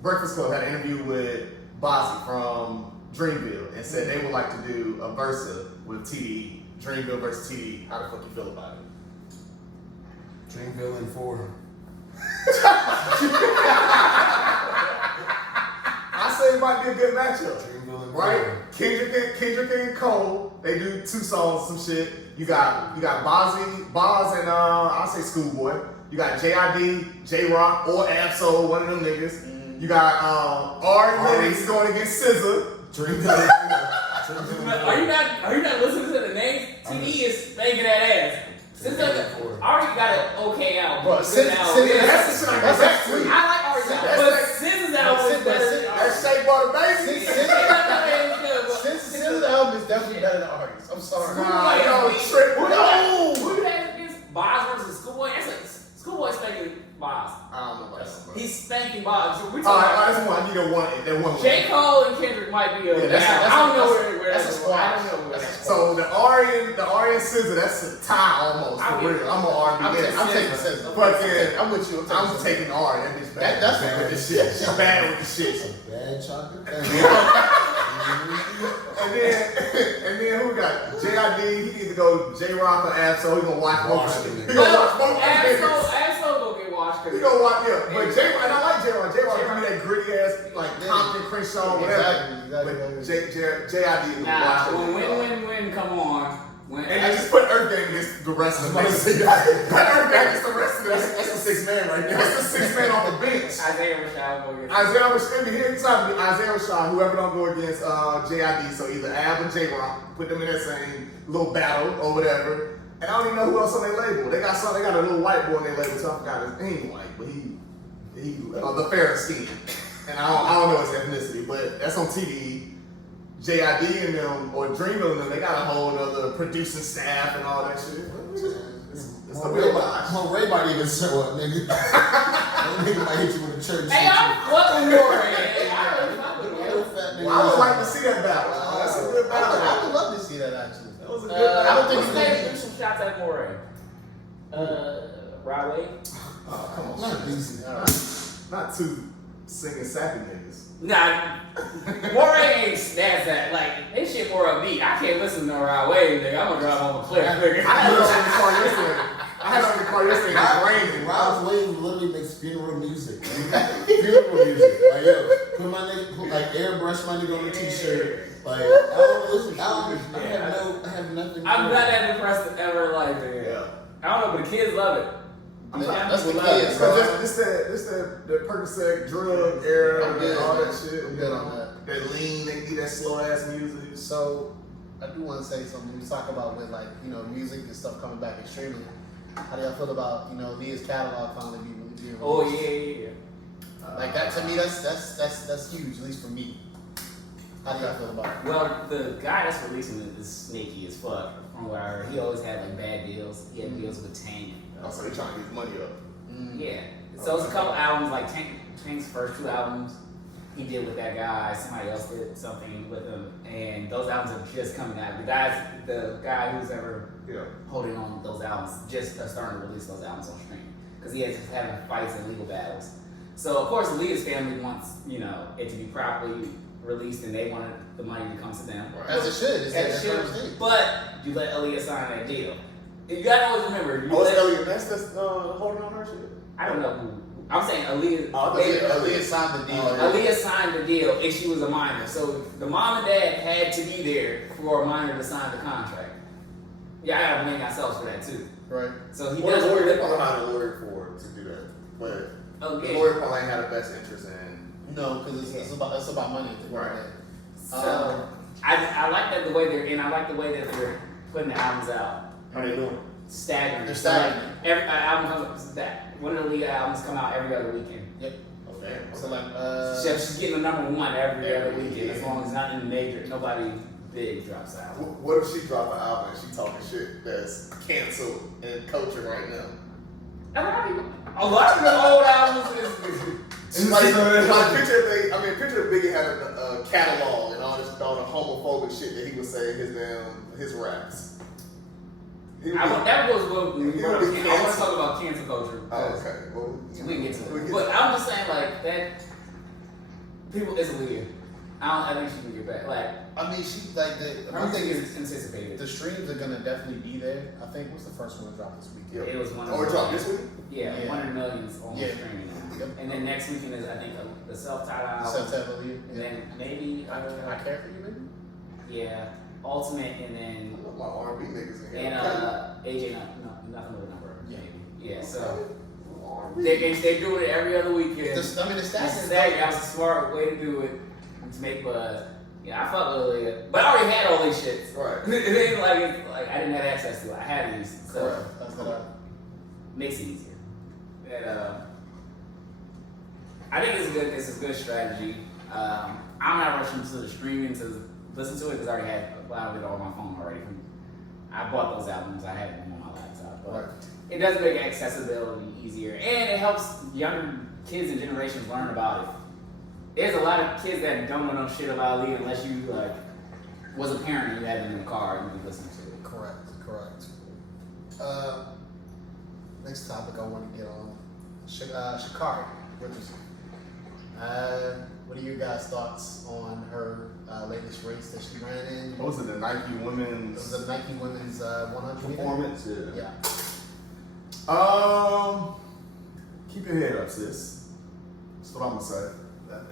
Breakfast Club had an interview with Bozzy from Dreamville and said they would like to do a versa with TDE. Dreamville versus TDE. How the fuck you feel about it? Dreamville and 4. I say it might be a good matchup. Dreamville and Right? 4. Kendrick and Cole, they do 2 songs, some shit. You got Boz and I'll say Schoolboy. You got JID, J Rock, or Absol, one of them niggas. You got Ari Lennox going against SZA. Dreamville. Are you not listening to the names? TD is spanking that ass. Since I already got an okay album. Bro, Good Sis- album. Sis- Yeah, Sis- That's that's sweet. I like Ari's album, That's but like- Siz's album is better than That's Ari's. Shea Butter Baby. Since the album is definitely better than Ari's. I'm sorry. Nah, yo, Trippie. Who you had against Boz versus Schoolboy? That's like Schoolboy spanking Boz. I don't know about that. He's spanking Boz. So we're All talking right, about that's one. I need a one. That one. J. Cole and Kendrick might be a. Yeah, that's I don't know where that's a that's squash. I don't know where That's a that's So the Ari and SZA, that's a tie almost for real. I'm an R&B. I'm taking Sis. Fucking, I'm with you. I'm taking Ari. That bitch bad. That's bad with this shit. She's bad with the shit. Bad chocolate. And then who we got? JID. He either go J Rock or Absol. He gonna watch both of them. He gonna watch both of them. Asshole gonna get washed. He gonna watch yeah. But J Rock, and I like J Rock. J Rock give me that gritty ass like Compton, Crenshaw, whatever. Exactly. But JID is gonna Nah, watch when win, come on. When And they just put Earth Gang against the rest of them. Put Earth Gang against the rest of them. That's the 6 man right there. That's the 6 man on the bench. Isaiah Rashad go get Isaiah Rashad, Isaiah Rashad, whoever don't go against JID, so either Ab or J Rock, put them in that same little battle or whatever. And I don't even know who else on their label. They got a little white boy on their label, so I forgot his name. White, but he the fair skin. And I don't know his ethnicity, but that's on TDE. JID and them, or Dreamville and them, they got a whole other producing staff and all that shit. It's the real life. Ray might even show up, nigga. That nigga might hit you with a church. Hey, I'm fucking Morey. I really fuck with Morey. I would like to see that battle. That's a good battle. I would love to see that actually. That was a good I battle. don't think What's it's name? gonna Do some shots at Morey. Rod Wave? Oh, come on. Not easy. Not two singing sappy niggas. Nah, Morey ain't that's that. Like, this shit more upbeat. I can't listen to Rod Wave, nigga. I'm gonna drive off a cliff, nigga. I had it on the car yesterday. It's raining. Rob's Wave literally makes funeral music. Funeral music. Like, yo, put my nigga, like, airbrush my nigga on the t-shirt. Like, I don't listen. I have nothing. I'm not that impressed ever in life, nigga. Yeah. I don't know, but the kids love it. That's the love kids, it. bro. This that Percocet drug era I'm good, and all man. that shit. I'm good on that. That lean, they give that slow ass music. So I do want to say something. We talk about with like music and stuff coming back in streaming. How do y'all feel about Leah's catalog finally being released? Oh yeah. Like that to me, that's huge, at least for me. How do y'all feel about it? Well, the guy that's releasing it is sneaky as fuck. From what I heard, he always had like bad deals. He had deals with Tank. Oh, so they trying to get his money up. Yeah. So it's a couple albums, like Tank's first 2 albums, he did with that guy. Somebody else did something with him, and those albums are just coming out. The guy who's ever holding on those albums just are starting to release those albums on stream because he has just having fights and legal battles. So of course, Aaliyah's family wants it to be properly released, and they wanted the money to come to them. As it should. It's As it their first should. thing. But you let Aaliyah sign that deal. You gotta always remember. Oh, it's Elliot Ness that's holding on her shit? I don't know who. I'm saying Aaliyah. Aaliyah signed the deal. Aaliyah signed the deal and she was a minor. So the mom and dad had to be there for a minor to sign the contract. Yeah, I gotta blame ourselves for that too. Right. So he Well, does. the lawyer, they probably hired a lawyer for to do that. But Okay. the lawyer probably ain't had the best interest in. No, because it's about money at the end of the day. So I like that the way they're and I like the way that they're putting the albums out. How they doing? Staggering. They're staggering. Every album comes that one of the Aaliyah albums come out every other weekend. Yep. Okay. So like, She's getting the #1 every other weekend as long as nothing major, nobody big drops out. What if she drop an album and she talking shit that's canceled in culture right now? A lot of the old albums is. It's like picture Biggie had a catalog and all the homophobic shit that he was saying his raps. That was what we He I would want be to canceled. talk about cancel culture. Oh, okay. Well, We can get to we it. get But to I'm just saying, like, that. People, it's weird. I think she can get back. Like, I mean, she like the. I One think thing it's is anticipated. the streams are gonna definitely be there. I think what's the first one to drop this week? Yeah. It was one. Oh, it dropped this week? Yeah, Yeah. 100 millions on Yeah. streaming now. Yep. And then next weekend is, I think, the self-titled album. September. And then maybe, I care for you, maybe. yeah, Ultimate, and then I love my R&B niggas in here. and AJ, nothing with a number. Yeah. Maybe. Yeah. So R&B. they do it every other weekend. I mean, the stats That's is exactly. That was a smart way to do it to make buzz. Yeah, I fuck with Aaliyah, but I already had all these shits. Right. It ain't like I didn't have access to it. I had these, so correct. That's what makes it easier. And I think it's good. It's a good strategy. I'm not rushing to the streaming to listen to it because I already had a lot of it on my phone already. I bought those albums. I had them on my laptop, but Right. it does make accessibility easier, and it helps younger kids and generations learn about it. There's a lot of kids that don't know no shit about Ali unless you like was a parent and you had them in the car and you could listen to it. Correct. Next topic I want to get on Shacarri. What are your guys' thoughts on her latest race that she ran in? What was it, the Nike It women's was a Nike Women's 100 meter? performance? Yeah. Keep your head up, sis. That's what I'm gonna say.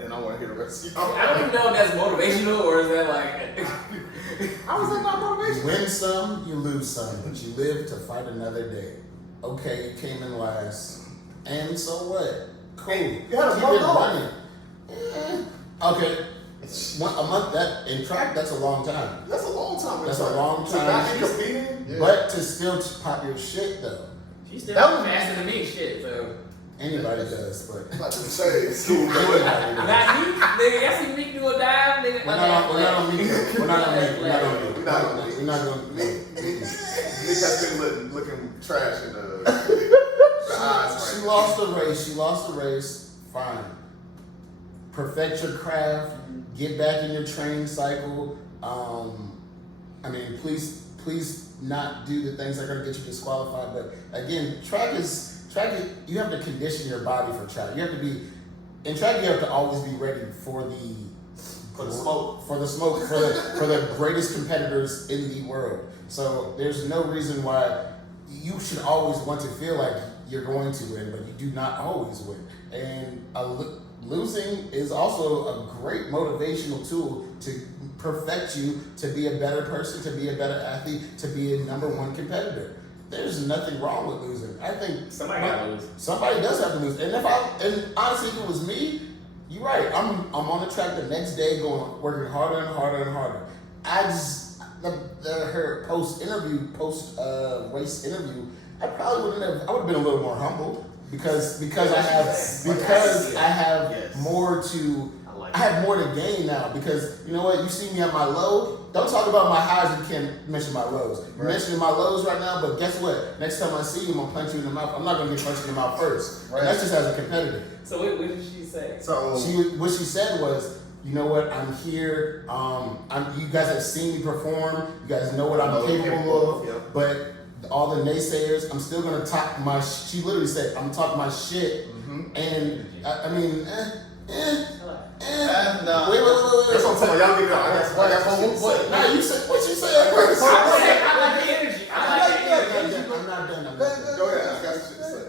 And I want to hear the rest of y'all. I don't even know if that's motivational or is that like. I was like, not You motivation. win some, you lose some, but you live to fight another day. Okay, you came in last, and so what? Cool. Hey, you had a Keep month it off. running. Okay, a month that in track, that's a long time. That's a long time. That's a long To not time. be competing. Yeah. But to still pop your shit though, She's still That was- faster than me, shit. So. anybody does. But Like to say, it's cool. anybody does. Not me, nigga. Y'all see me do a dive, nigga. We're not on me. We're not on me. We're not on me. We're not on me. We're not on me. Nick has been looking trash in the eyes. She Right lost the race. She lost the race. Fine. Perfect your craft. Get back in your training cycle. I mean, please not do the things that are going to get you disqualified. But again, track is you have to condition your body for track. You have to be in track. You have to always be ready for the smoke. for the greatest competitors in the world. So there's no reason why you should always want to feel like you're going to win, but you do not always win. And losing is also a great motivational tool to perfect you to be a better person, to be a better athlete, to be a #1 competitor. there's nothing wrong with losing. I think Somebody got to lose. somebody does have to lose. And honestly, if it was me, you're right. I'm on the track the next day, working harder and harder and harder. I just her post race interview, I probably I would have been a little more humble because I have more to. I have more to gain now because you know what? You see me at my low. Don't talk about my highs. You can't mention my lows. You're mentioning my lows right now, but guess what? Next time I see you, I'm gonna punch you in the mouth. I'm not gonna get punched in the mouth first. Right. And that's just as a competitor. So what did she say? What she said was, you know what? I'm here. You guys have seen me perform. You guys know what I'm capable of. Yeah. But all the naysayers, I'm still gonna talk my. She literally said, "I'm gonna talk my shit." Mm-hmm. And I mean. No. Wait. That's what I'm saying. Y'all get it out. I got Nah, you said what you said at first. I like the energy. I'm not done. Go ahead. I got shit to say.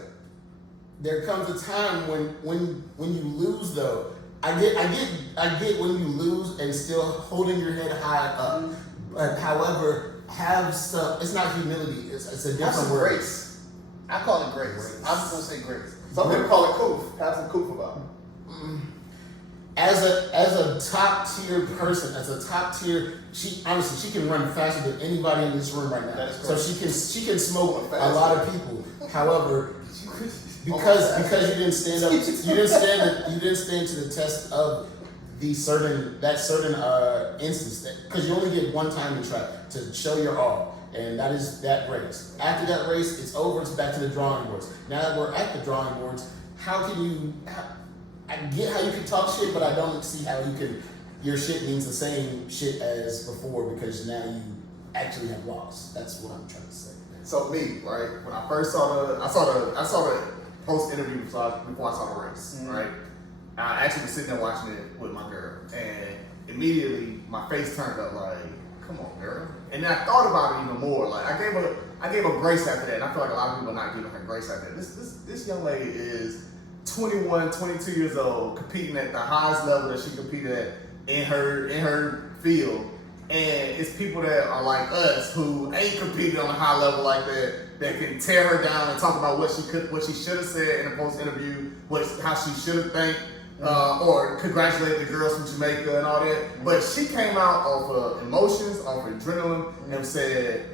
There comes a time when you lose though. I get when you lose and still holding your head high up. But however, have some. It's not humility. It's a different word. Grace. I call it grace. I'm just gonna say grace. Some people call it coof. Have some coof about it. As a top tier person, she can run faster than anybody in this room right now. So she can smoke a lot of people. However, because you didn't stand up, you didn't stand to the test of that certain instance. Because you only get one time to try to show your all, and that is that race. After that race, it's over. It's back to the drawing boards. Now that we're at the drawing boards, how can you? I get how you can talk shit, but I don't see how your shit means the same shit as before because now you actually have lost. That's what I'm trying to say. So me, right? When I first saw the post interview before I saw the race, right? I actually was sitting there watching it with my girl, and immediately my face turned up like, "Come on, girl!" And then I thought about it even more. Like I gave her grace after that, and I feel like a lot of people are not giving her grace after that. This young lady is 21, 22 years old, competing at the highest level that she competed at in her field. And it's people that are like us who ain't competed on a high level like that can tear her down and talk about what she should have said in a post interview, how she should have thanked, or congratulate the girls from Jamaica and all that. But she came out off of emotions, off of adrenaline, and said,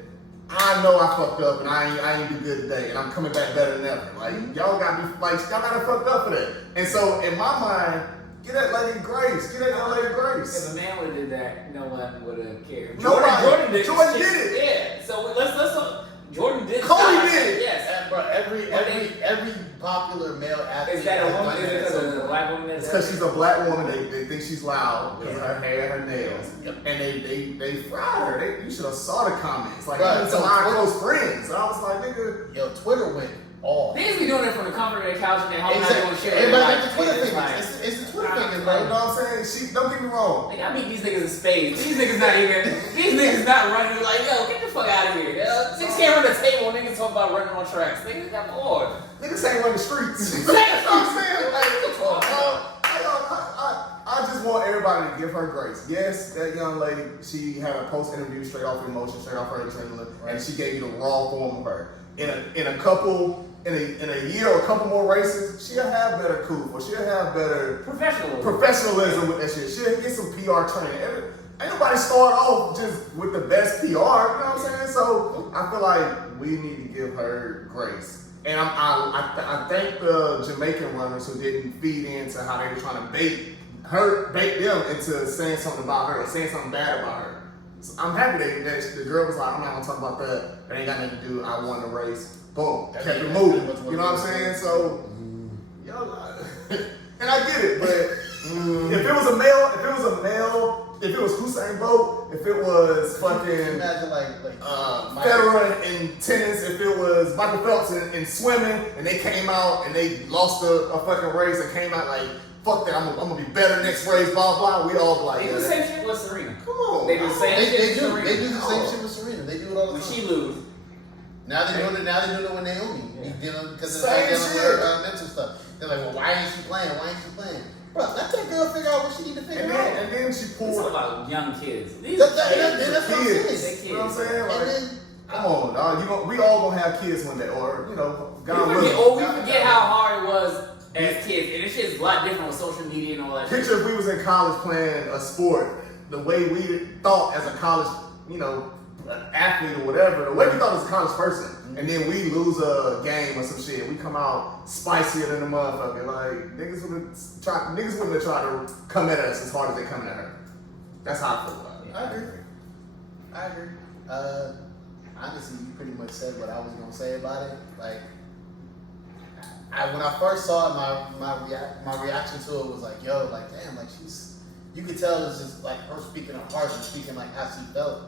I know I fucked up and I ain't do good today and I'm coming back better than ever. Like y'all got me fucked up for that. And so in my mind, get that lady grace. Get that young lady grace. If a man would have did that, no one would have cared. Jordan did it. Yeah. So let's Jordan did. Kobe did it. Yes. Bro, every popular male athlete. Is that a woman? Is it because of a black woman? It's because she's a black woman. They think she's loud because of her hair, her nails, and they fried her. You should have saw the comments. Like even some of our close friends. And I was like, nigga, yo, Twitter went off. Niggas be doing it from the comfort of their couch and their home. Exactly. Everybody got the Twitter fingers. It's the Twitter fingers, bro. You know what I'm saying? Don't get me wrong. I beat these niggas in spades. These niggas not running. Like, yo, get the fuck out of here. Niggas can't run the table. Niggas talk about running on tracks. Niggas got bored. Niggas ain't run the streets. You know what I'm saying? I just want everybody to give her grace. Yes, that young lady, she had a post interview straight off emotion, straight off her adrenaline, and she gave you the raw form of her. In a year or a couple more races, she'll have better coupe, or she'll have better professionalism with that shit. She'll get some PR training. Ain't nobody start off just with the best PR, you know what I'm saying? So I feel like we need to give her grace. And I thank the Jamaican runners who didn't feed into how they were trying to bait them into saying something about her or saying something bad about her. So I'm happy that the girl was like, I'm not gonna talk about that. That ain't got nothing to do. I won the race. Boom. Kept it moving. You know what I'm saying? So, and I get it, but if it was a male, if it was Usain Bolt, if it was fucking Federer in tennis, if it was Michael Phelps in swimming, and they came out and they lost a fucking race and came out like, fuck that, I'm gonna be better next race, blah blah. We all like, they do the same shit with Serena. Come on, they do the same shit. They do the same shit with Serena. They do it all the time. When she lose. Now they're doing it with Naomi. Because it's like dealing with her mental stuff. They're like, well, why ain't she playing? Bro, let that girl figure out what she need to figure out. And then she pulled. It's all about young kids. That's what I'm saying. You know what I'm saying? Come on, dog. We all gonna have kids one day, or we forget how hard it was as kids, and this shit is a lot different with social media and all that. Picture if we was in college playing a sport, the way we thought as a college, athlete or whatever, the way we thought as a college person, and then we lose a game or some shit, we come out spicier than a motherfucker. Like niggas wouldn't have tried to come at us as hard as they coming at her. That's how I feel about it. I agree. Honestly, you pretty much said what I was gonna say about it. Like, when I first saw it, my reaction to it was like, yo, like, damn, like you could tell it's just like her speaking her heart and speaking like how she felt,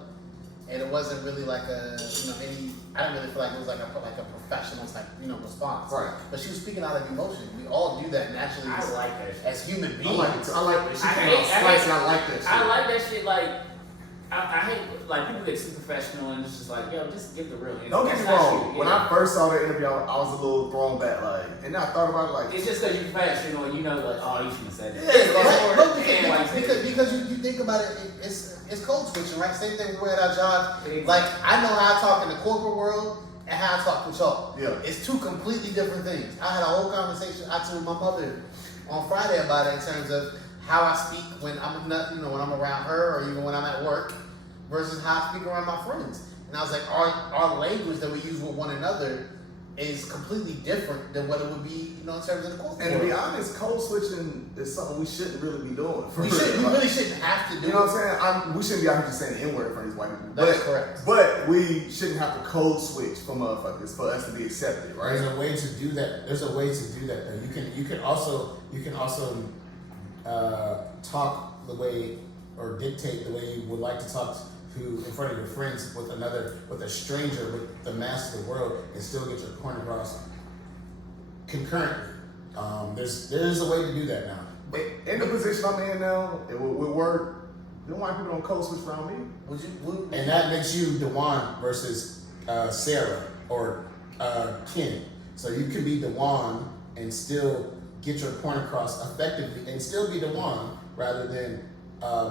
and it wasn't really like I didn't really feel like it was like a professional type response. Right. But she was speaking out of emotion. We all do that naturally. I like that shit. As human beings. I like it too. I like that shit. I like that shit. I like that shit. Like, I hate like people get too professional and it's just like, yo, just give the real answer. Don't get me wrong. When I first saw the interview, I was a little thrown back, like, and then I thought about it, like, it's just because you're professional, like, oh, you shouldn't have said that. Because you think about it, it's code switching, right? Same thing we're at our job. Like, I know how I talk in the corporate world and how I talk with y'all. Yeah. It's two completely different things. I had a whole conversation actually with my mother on Friday about it in terms of how I speak when I'm not, when I'm around her or even when I'm at work versus how I speak around my friends. And I was like, our language that we use with one another is completely different than what it would be, in terms of the corporate and to world. be honest, code switching is something we shouldn't really be doing. We really shouldn't have to do it. You know what I'm saying? We shouldn't be out here just saying the N-word for these white people. That's correct. But we shouldn't have to code switch for motherfuckers for us to be accepted, right? There's a way to do that. There's a way to do that though. You can also talk the way or dictate the way you would like to talk to in front of your friends with a stranger with the mass of the world and still get your point across concurrently. There's a way to do that now. In the position I'm in now, it would work. The white people don't code switch around me. And that makes you DeJuan versus Sarah or Ken. So you can be DeJuan and still get your point across effectively and still be DeJuan rather than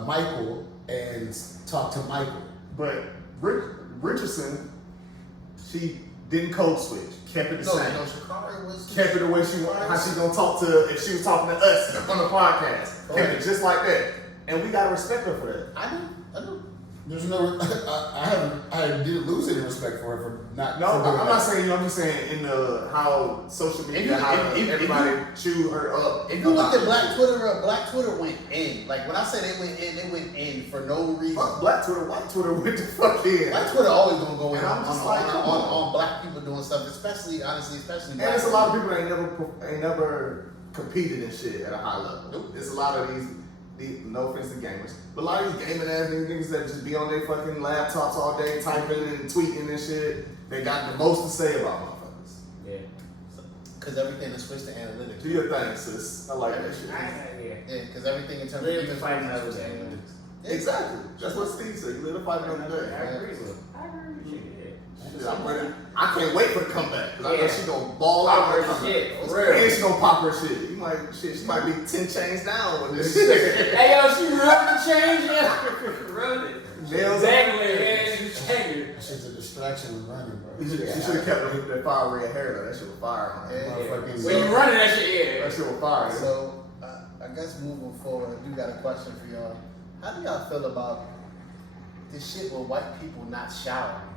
Michael and talk to Michael. But Richardson, she didn't code switch. Kept it the same. Shacarri was Kept it the way how she gonna talk to if she was talking to us on the podcast. Correct. Kept it just like that. And we gotta respect her for that. I do. There's no, I didn't lose any respect for her for not. No, for doing I'm that. not saying you. I'm just saying in how social media, how everybody chew her up. If you look at Black Twitter went in. Like when I say they went in for no reason. Fuck Black Twitter, white Twitter went the fuck in. Black Twitter always gonna go in And I'm just like, come on black people doing stuff, especially And there's a lot of people that ain't never competed in shit at a high level. Nope. There's a lot of these, no offense to gamers, but a lot of these gaming ass niggas that just be on their fucking laptops all day typing and tweeting and shit. They got the most to say about motherfuckers. Yeah. Because everything is switched to analytics. Do your thing, sis. I like that shit. Yeah, because everything in terms Live of to fight another day. Exactly. That's what Steve said. You live to fight another day. I agree with you. Shit, I'm ready. I can't wait for the comeback because I know she gonna ball Pop out her shit, for And real. she gonna pop her shit. She might be 10 chains down with this shit. Hey yo, she rubbed the change, yeah. Rubbed it. Nails Exactly, man. She changed it. That shit's a distraction with running, bro. She should have kept that fire red hair though. That shit was fire on her. Yeah. Motherfucking- When you running that shit, yeah. That shit was fire. So, I guess moving forward, I do got a question for y'all. How do y'all feel about this shit with white people not showering?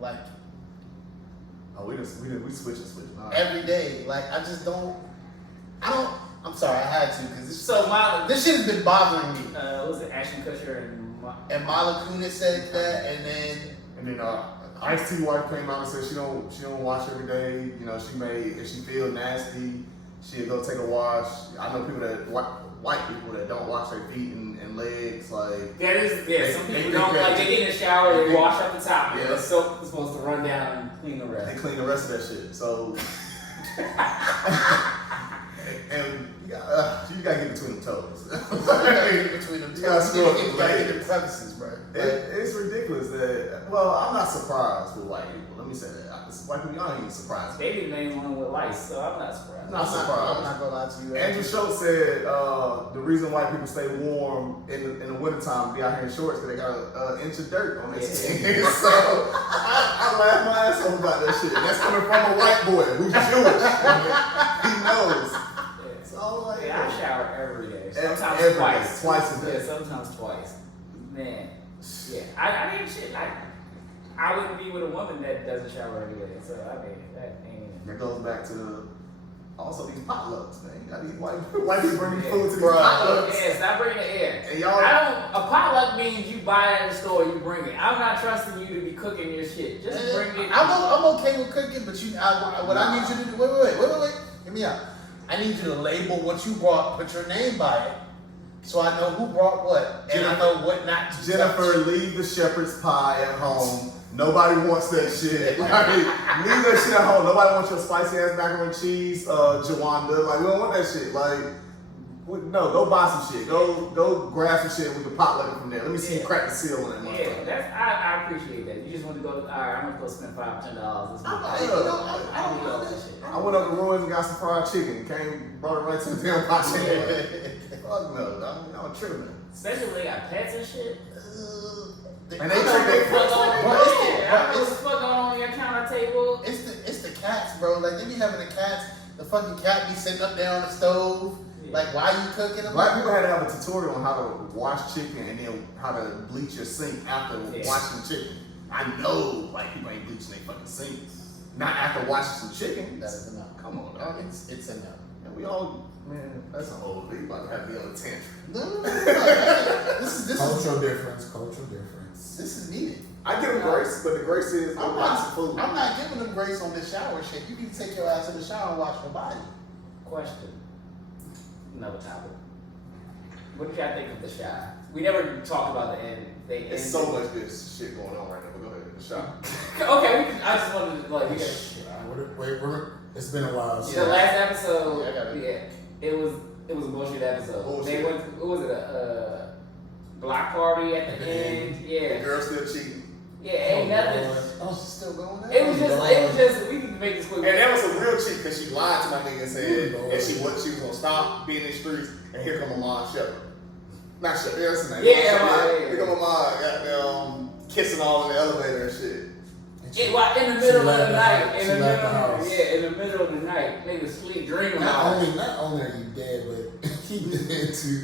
Like, Oh, we switching. every day. Like, I don't, I'm sorry, I had to, because So Mila, this shit has been bothering me. what was it, Ashton Kutcher and And Mila Kunis said that, and then, And then Ice-T wife came out and said she don't wash every day. You know, if she feel nasty, she'll go take a wash. I know people that white people that don't wash their feet and legs. Like that is, some They people think don't that- like. They get in the shower, they they think- wash up the top, Yeah. and the soap is supposed to run down and clean the they rest. clean the rest of that shit. So and you you gotta get between the toes. You gotta get between them. You gotta score You gotta get the crevices, bro. It's ridiculous that. Well, I'm not surprised with white people. Let me say that. White people, y'all ain't even surprised. They be the main one with lice, so I'm not surprised. Not surprised. I'm not gonna lie to you. Andrew Schultz said the reason white people stay warm in the wintertime be out here in shorts because they got an inch of dirt on their skin. So I laughed my ass off about that shit. That's coming from a white boy who's Jewish. He knows. Yeah. So like, I shower every day. Every Sometimes day. twice. Twice a day. Yeah, sometimes twice. Man. Yeah. I mean, shit, I wouldn't be with a woman that doesn't shower every day. So, I mean, that ain't even. That goes back to also these potlucks, man. You got these white people bringing food to these Bruh. potlucks. Yeah, stop bringing the air. And y'all, A potluck means you buy it at the store, you bring it. I'm not trusting you to be cooking your shit. Just bring it. I'm okay with cooking, but what I need you to do. Wait. Hear me out. I need you to label what you brought, put your name by it, so I know who brought what, and I know what not to Jennifer, touch. leave the shepherd's pie at home. Nobody wants that shit. Like, leave that shit at home. Nobody wants your spicy ass macaroni and cheese, Jawanda. Like, we don't want that shit. Like, no, go buy some shit. Go grab some shit with the potluck from there. Let me see you crack the seal on that motherfucker. Yeah, I appreciate that. You just want to go, all right, I'm going to go spend $5-10. Let's go. I went up to Roy's and got some fried chicken. Brought it right to the damn pot chicken. Fuck no, I'm tripping. Especially when they got pets and shit. And they treat their friends like What's the fuck going on your counter table? It's the cats, bro. Like they be having the cats. The fucking cat be sitting up there on the stove. Yeah. Like, why you cooking them? Black people had to have a tutorial on how to wash chicken and then how to bleach your sink after washing chicken. I know white people ain't bleaching their fucking sink. Not after washing some chicken. That is enough. Come on, dog. It's enough. And we all, man, that's a whole thing. About to have the other tantrum. No. This Cultural difference. This is needed. I give them grace, but the grace is I'm lots of food. not giving them grace on the shower shit. You can take your ass to the shower and wash your body. Question. Another topic. What did y'all think of the shower? We never talked about the end. There's so much good shit going on right now. But go ahead, the shot. Okay, I just wanted to, like, we gotta. Wait, it's been a while. The last episode, Yeah, it was a bullshit episode. Bullshit. They went, what was it, a block party at the end? The Yeah. girl still cheating. Yeah, ain't nothing. Oh, she's still going there? It was just, we need to make this quick. And that was a real cheat because she lied to my nigga and said that she was gonna stop being in the streets. And here come my mom, Shepherd. Not Shepherd, that's his name. Yeah. Here come my mom, goddamn, kissing all in the elevator and shit. In the middle of the night. In In the middle of the night. Niggas sleep, dreaming about it. Not only are you dead, but he dead too.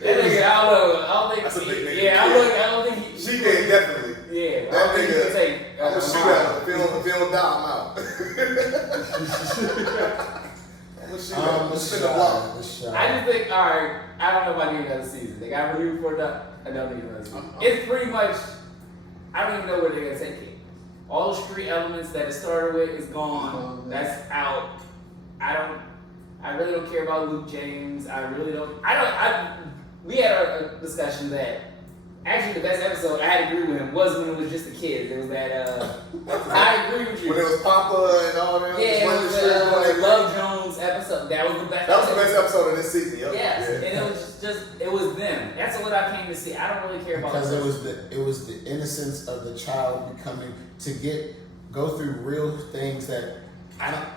That nigga, I don't think. That's a big nigga. Yeah, I don't think he. She did, definitely. Yeah, That I don't think he nigga, can take. I'm gonna shoot at him. Film die, I'm out. I'm gonna shoot at him. Spin the block. I just think, alright, I don't know if I need another season. They got renewed for that. I don't need another season. It's pretty much, I don't even know where they're gonna take it. All the street elements that it started with is gone. That's out. I really don't care about Luke James. We had a discussion that actually the best episode I had to agree with him was when it was just the kids. It was that, I agree with you. When it was Papa and all that. Yeah, it was the Love Jones episode. That was the best. That was the best episode of this season. Yep. Yes, Yeah. and it was them. That's what I came to see. I don't really care about because it was the innocence of the child becoming to go through real things that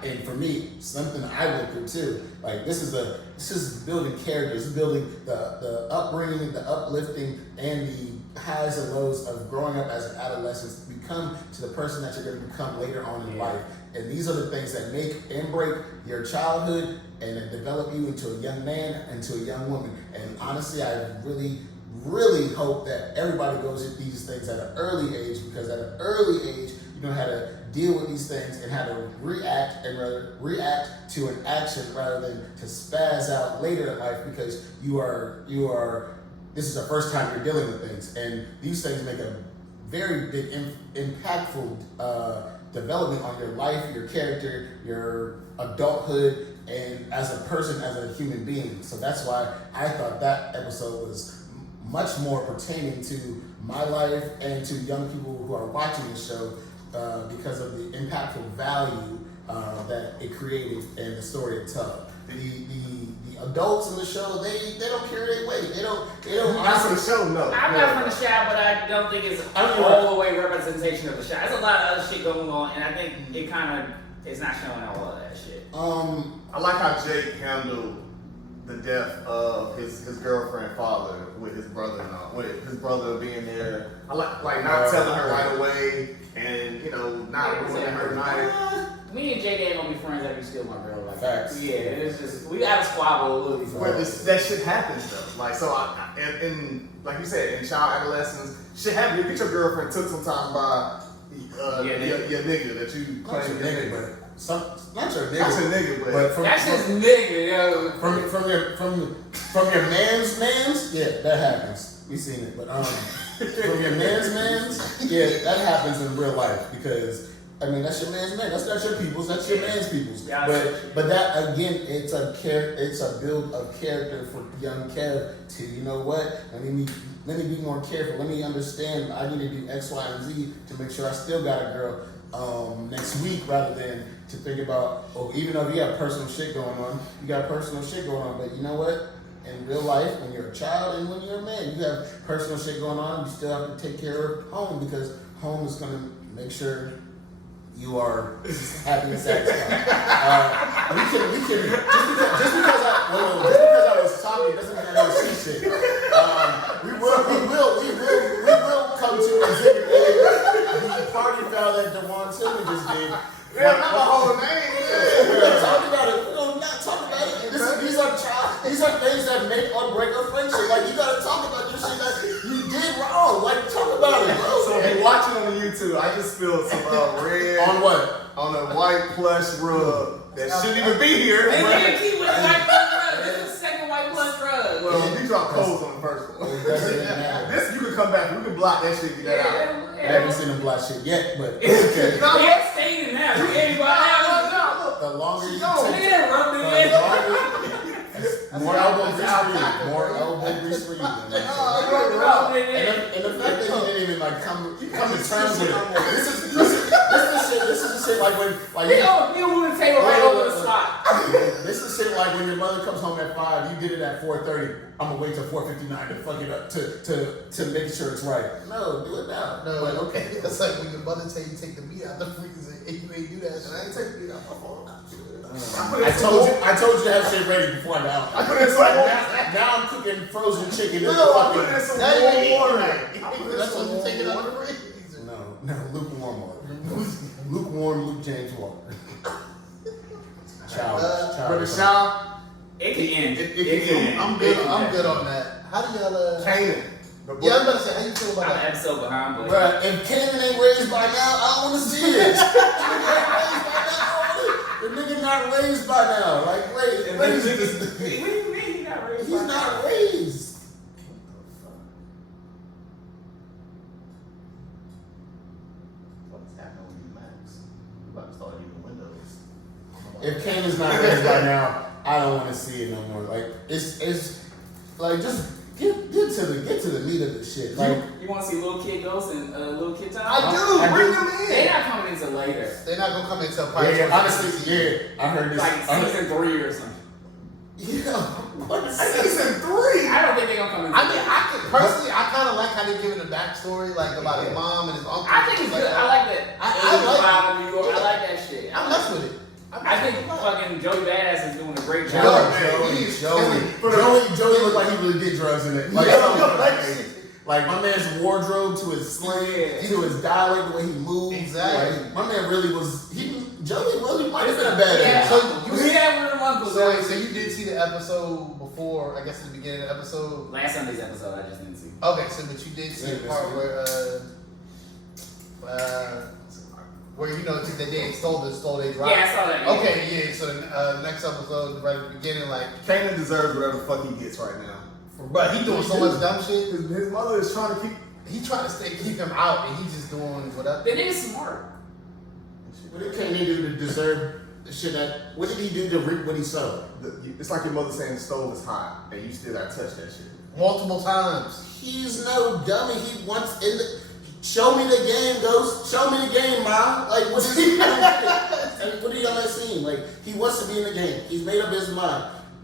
and for me, something I went through too. Like this is building characters, building the upbringing, the uplifting, and the highs and lows of growing up as an adolescent to become to the person that you're going to become later on in life. And these are the things that make and break your childhood and that develop you into a young man, into a young woman. And honestly, I really hope that everybody goes at these things at an early age, because at an early age, you know how to deal with these things and how to react to an action rather than to spaz out later in life, because this is the first time you're dealing with things, and these things make a very big impactful development on your life, your character, your adulthood, and as a person, as a human being. So that's why I thought that episode was much more pertaining to my life and to young people who are watching the show, because of the impactful value that it created and the story it told. The adults in the show, they don't carry their weight. They don't. Not for the show, no. I'm not from the Chi, but I don't think it's all the way representation of the Chi. There's a lot of other shit going on, and I think it kind of it's not showing all of that shit. I like how Jake handled the death of his girlfriend father with his brother and all, with his brother being there. I like not telling her right away, and not ruining her night. Me and JD ain't gonna be friends after you steal my girl. Like, Facts. yeah, it's just we gotta squabble a little bit. Where that shit happens though. Like and like you said, in child adolescence, shit happens. You get your girlfriend took some time by your nigga that you Not claim your nigga, but not your nigga. That's a nigga, but from, that's just nigga, yo. From your man's, yeah, that happens. We seen it, but from your man's, yeah, that happens in real life because. I mean, that's your man's man. That's not your people's. That's your man's people's. Yeah, but that again, it's a build of character for young Kev to you know what? Let me be more careful. Let me understand. I need to do X, Y, and Z to make sure I still got a girl next week rather than to think about even though you got personal shit going on, you got personal shit going on. But you know what? In real life, when you're a child and when you're a man, you have personal shit going on. You still have to take care of home because home is gonna make sure. You are happy and satisfied. We can just because I was talking doesn't mean I don't see shit. We will come to exhibit the party foul that Devon Tillman just did. Yeah, not my whole name. We're gonna talk about it. We're gonna not talk about it. These are things that make or break a friendship. Like you gotta talk about your shit that you did wrong. Like talk about it, bro. So if you're watching on YouTube, I just spilled some red on what? On a white plush rug that shouldn't even be here. They didn't keep with the white plush rug. This is the second white plush rug. Well, you dropped codes on the first one. This you can come back. We can block that shit. Get that out. I haven't seen them block shit yet, but okay. It's staying now. You ain't the longer you more elbow grease for you. More elbow grease for you. And the fact that he didn't even come to terms with it. This is the shit like when you move the table right over the spot. This is shit like when your mother comes home at 5, you did it at 4:30. I'm gonna wait till 4:59 to fuck it up to make sure it's right. No, do it now. No, but okay. It's like when your mother tell you take the meat out the freezer and you ain't do that. And I ain't take the meat out my phone. I told you to have shit ready before I got out. I put in some water. Now I'm cooking frozen chicken. I put in some water. That's what you take it out of the freezer. No, lukewarm water. Lukewarm Luke James water. For the shower, it can end. It can end. I'm good on that. How do y'all Kanan. Yeah, I'm about to say, how you feel about I'm that? an episode behind, but bruh, if Kanan ain't raised by now, I don't want to see it. The nigga not raised by now. Like, raised. what do you mean he's not raised? He's not raised. What's happening with you, Max? You about to start using Windows. If Kanan's not raised by now, I don't want to see it no more. Like, it's like just get to the meat of the shit. Like, you want to see Little Kid Ghost and Little Kid Time? I do. Bring them in. They're not coming until later. They're not gonna come into a part. honestly, I heard this. Like season 3 or something. Yeah, what is Season 3. I don't think they're gonna come in. I mean, personally, I kind of like how they're giving the backstory, like about his mom and his uncle. I think it's good. I like that. I like New York. I like that shit. I mess with it. I think fucking Joey Badass is doing a great job. Joey looked like he really did drugs in it. Like my man's wardrobe to his slang, to his dialect, the way he moved. Exactly. Like, my man really was. Joey really might have been a badass. Yeah. So You see that with them uncles? So wait, so you did see the episode before? I guess at the beginning of the episode. Last Sunday's episode, I just didn't see. Okay, so but you did see the part where you know that they stole their drive. Yeah, I saw that. Okay, yeah. So the next episode, right at the beginning, like Kanan deserves whatever the fuck he gets right now. But he doing so much dumb shit. His mother is trying to keep. He trying to keep him out, and he just doing whatever. The nigga's smart. What did Kanye do to deserve the shit that? What did he do to reap what he sowed? It's like your mother saying the stove is hot, and you still gotta touch that shit. Multiple times. He's no dummy. He wants in the. Show me the game, Ghost. Show me the game, Mom. Like, what is he doing? What do y'all not seeing? Like, he wants to be in the game. He's made up his mind.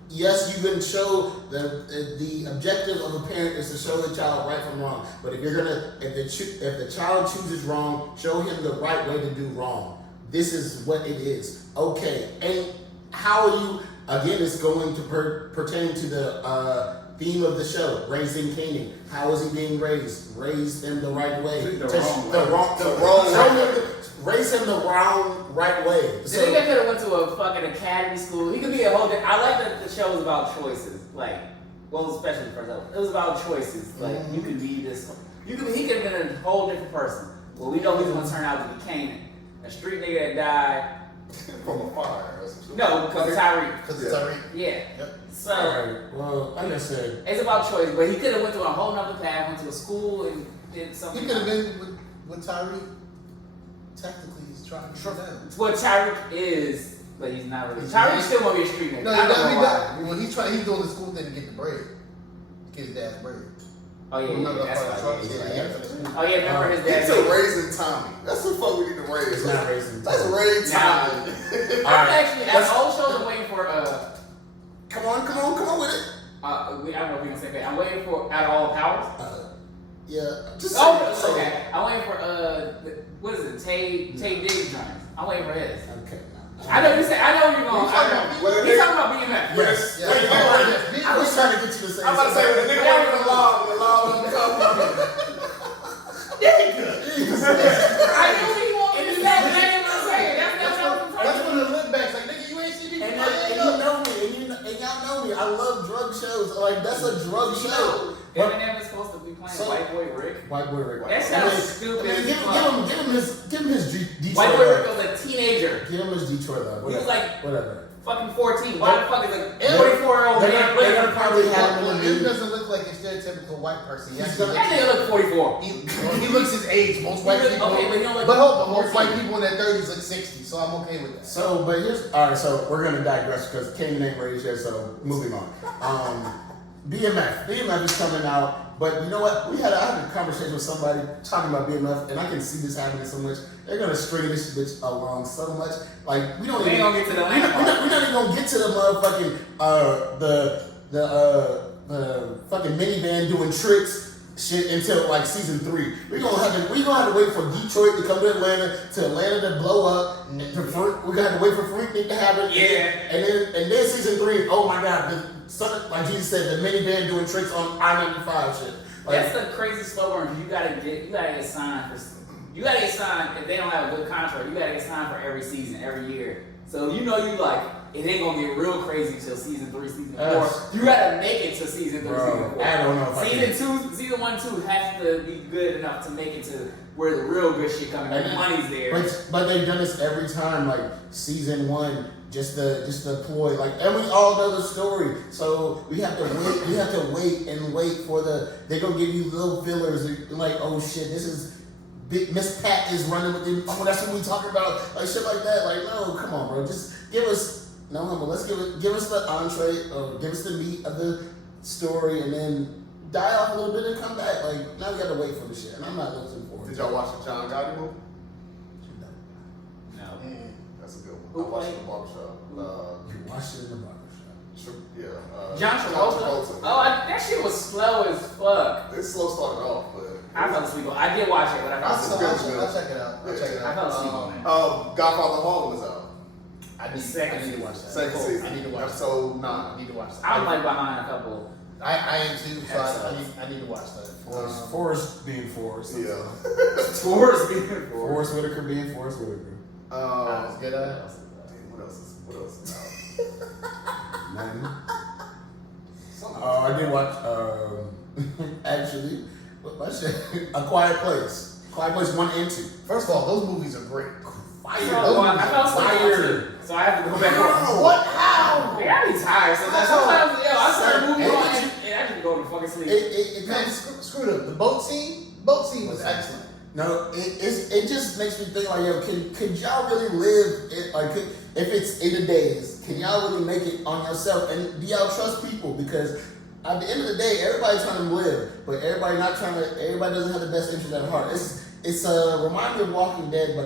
yes, you can show the objective of a parent is to show the child right from wrong. But if the child chooses wrong, show him the right way to do wrong. This is what it is. Okay, and how are you? Again, it's going to pertain to the theme of the show, raising Canaan. How is he being raised? Raise him the right way. Raise him the wrong right way. So, the nigga could have went to a fucking academy school. He could be a whole. I like that the show was about choices. Like, well, especially for example, it was about choices. Like, you could be this. He could have been a whole different person. Well, we know he's gonna turn out to be Canaan, a street nigga that died from a fire. No, because of Tyreek. Because of Tyreek. Yeah. Yep. So, well, like I said, it's about choice. But he could have went to a whole nother path, went to a school and did something. He could have been with Tyreek. Technically, he's trying to shut down. What Tyreek is, but he's not really. Tyreek still won't be a street nigga. No, I don't know why. when he's doing the school thing to get the bread. Get his dad's bread. Oh yeah, Remember that's that part? right. Yeah. Oh yeah, remember his dad. It's a raising Tommy. That's what the fuck we need to raise. it's not raising. That's raising Tommy. I'm actually at the old shows. I'm waiting for Come on with it. I don't know if we can say that. I'm waiting for out of all powers. Yeah, just Oh, okay. I'm waiting for what is it? Tay Diggs joints. I'm waiting for his. Okay. I know you said. I know you're going. He's talking about BMF. Yes. Yeah. I was trying to get you to say. I'm about to say when the nigga went to the law won't come. I knew he wanted to say that. But I didn't want to say it. That's what I was That's when the look back's like, nigga, you ain't seen me. And you know me, and y'all know me. I love drug shows. Like that's a drug show. Eminem is supposed to be playing White Boy Rick. White Boy Rick. That sounds stupid. Give him his Detroit. White Boy Rick was a teenager. Give him his Detroit love. He was like whatever. fucking 14. Why the fuck is a 44-year-old man? They're gonna probably have him. Him doesn't look like a stereotypical white person. That nigga look 44. He looks his age. Most white people. Okay, but he don't look. But hold on, most white people in their 30s look 60, so I'm okay with that. So, but here's alright. So we're gonna digress because Kane ain't raised yet. So moving on. BMF is coming out. But you know what? I had a conversation with somebody talking about BMF, and I can see this happening so much. They're gonna string this bitch along so much. Like we don't We ain't even gonna get to the we're not even gonna get to the motherfucking the fucking minivan doing tricks shit until like season 3. We're gonna have to wait for Detroit to come to Atlanta to blow up. We're gonna have to wait for Freaknik to happen. Yeah. And then season 3. Oh my god. Like Jesus said, the minivan doing tricks on I-95 shit. Like, that's the crazy slow burn. You gotta get signed if they don't have a good contract. You gotta get signed for every season, every year. So you know you like it ain't gonna get real crazy till season 3, season 4. You gotta make it to season 3, season 4. I don't know if Season 1, 2 has to be good enough to make it to where the real good shit coming. The money's there. But they've done this every time. Like season 1. Just the ploy, like, and we all know the story, so we have to wait. We have to wait for they're gonna give you little fillers, like, oh shit, this is big Miss Pat is running with them. Oh, that's what we talking about, like shit like that. Like, no, come on, bro, just give us let's give us the entree, or give us the meat of the story, and then die off a little bit and come back. Like, now we gotta wait for the shit, and I'm not looking for it. Did y'all watch the John Gotti movie? No. That's a good one. Who I watched it played? in the barbershop. You watched it in the barbershop. John Travolta. Oh, that shit was slow as fuck. It's slow starting off, but I fell asleep on. I did watch it, but I fell I'll asleep. check it out. I fell asleep on it. Godfather Hall was out. I need to watch that. Second season. I need to watch Episode 9. I need to watch that. I'm like behind a couple. I am too, so I need to watch that. Forrest being Forrest. Yeah. Forrest being Forrest Whitaker being Forrest Whitaker. That's good. What else is out? Nothing. I did watch, actually, my shit, A Quiet Place. Quiet Place 1 and 2. First of all, those movies are great. I fell asleep on it, so I have to go back on. What? How? I be tired sometimes. Sometimes, I turn a movie on and I just go to fucking sleep. Man, screw it. The boat scene was excellent. No, it just makes me think like, yo, could y'all really live it, like if it's in the days, can y'all really make it on yourself? And do y'all trust people? Because at the end of the day, everybody's trying to live, but everybody doesn't have the best interest at heart. It's remind me of Walking Dead, but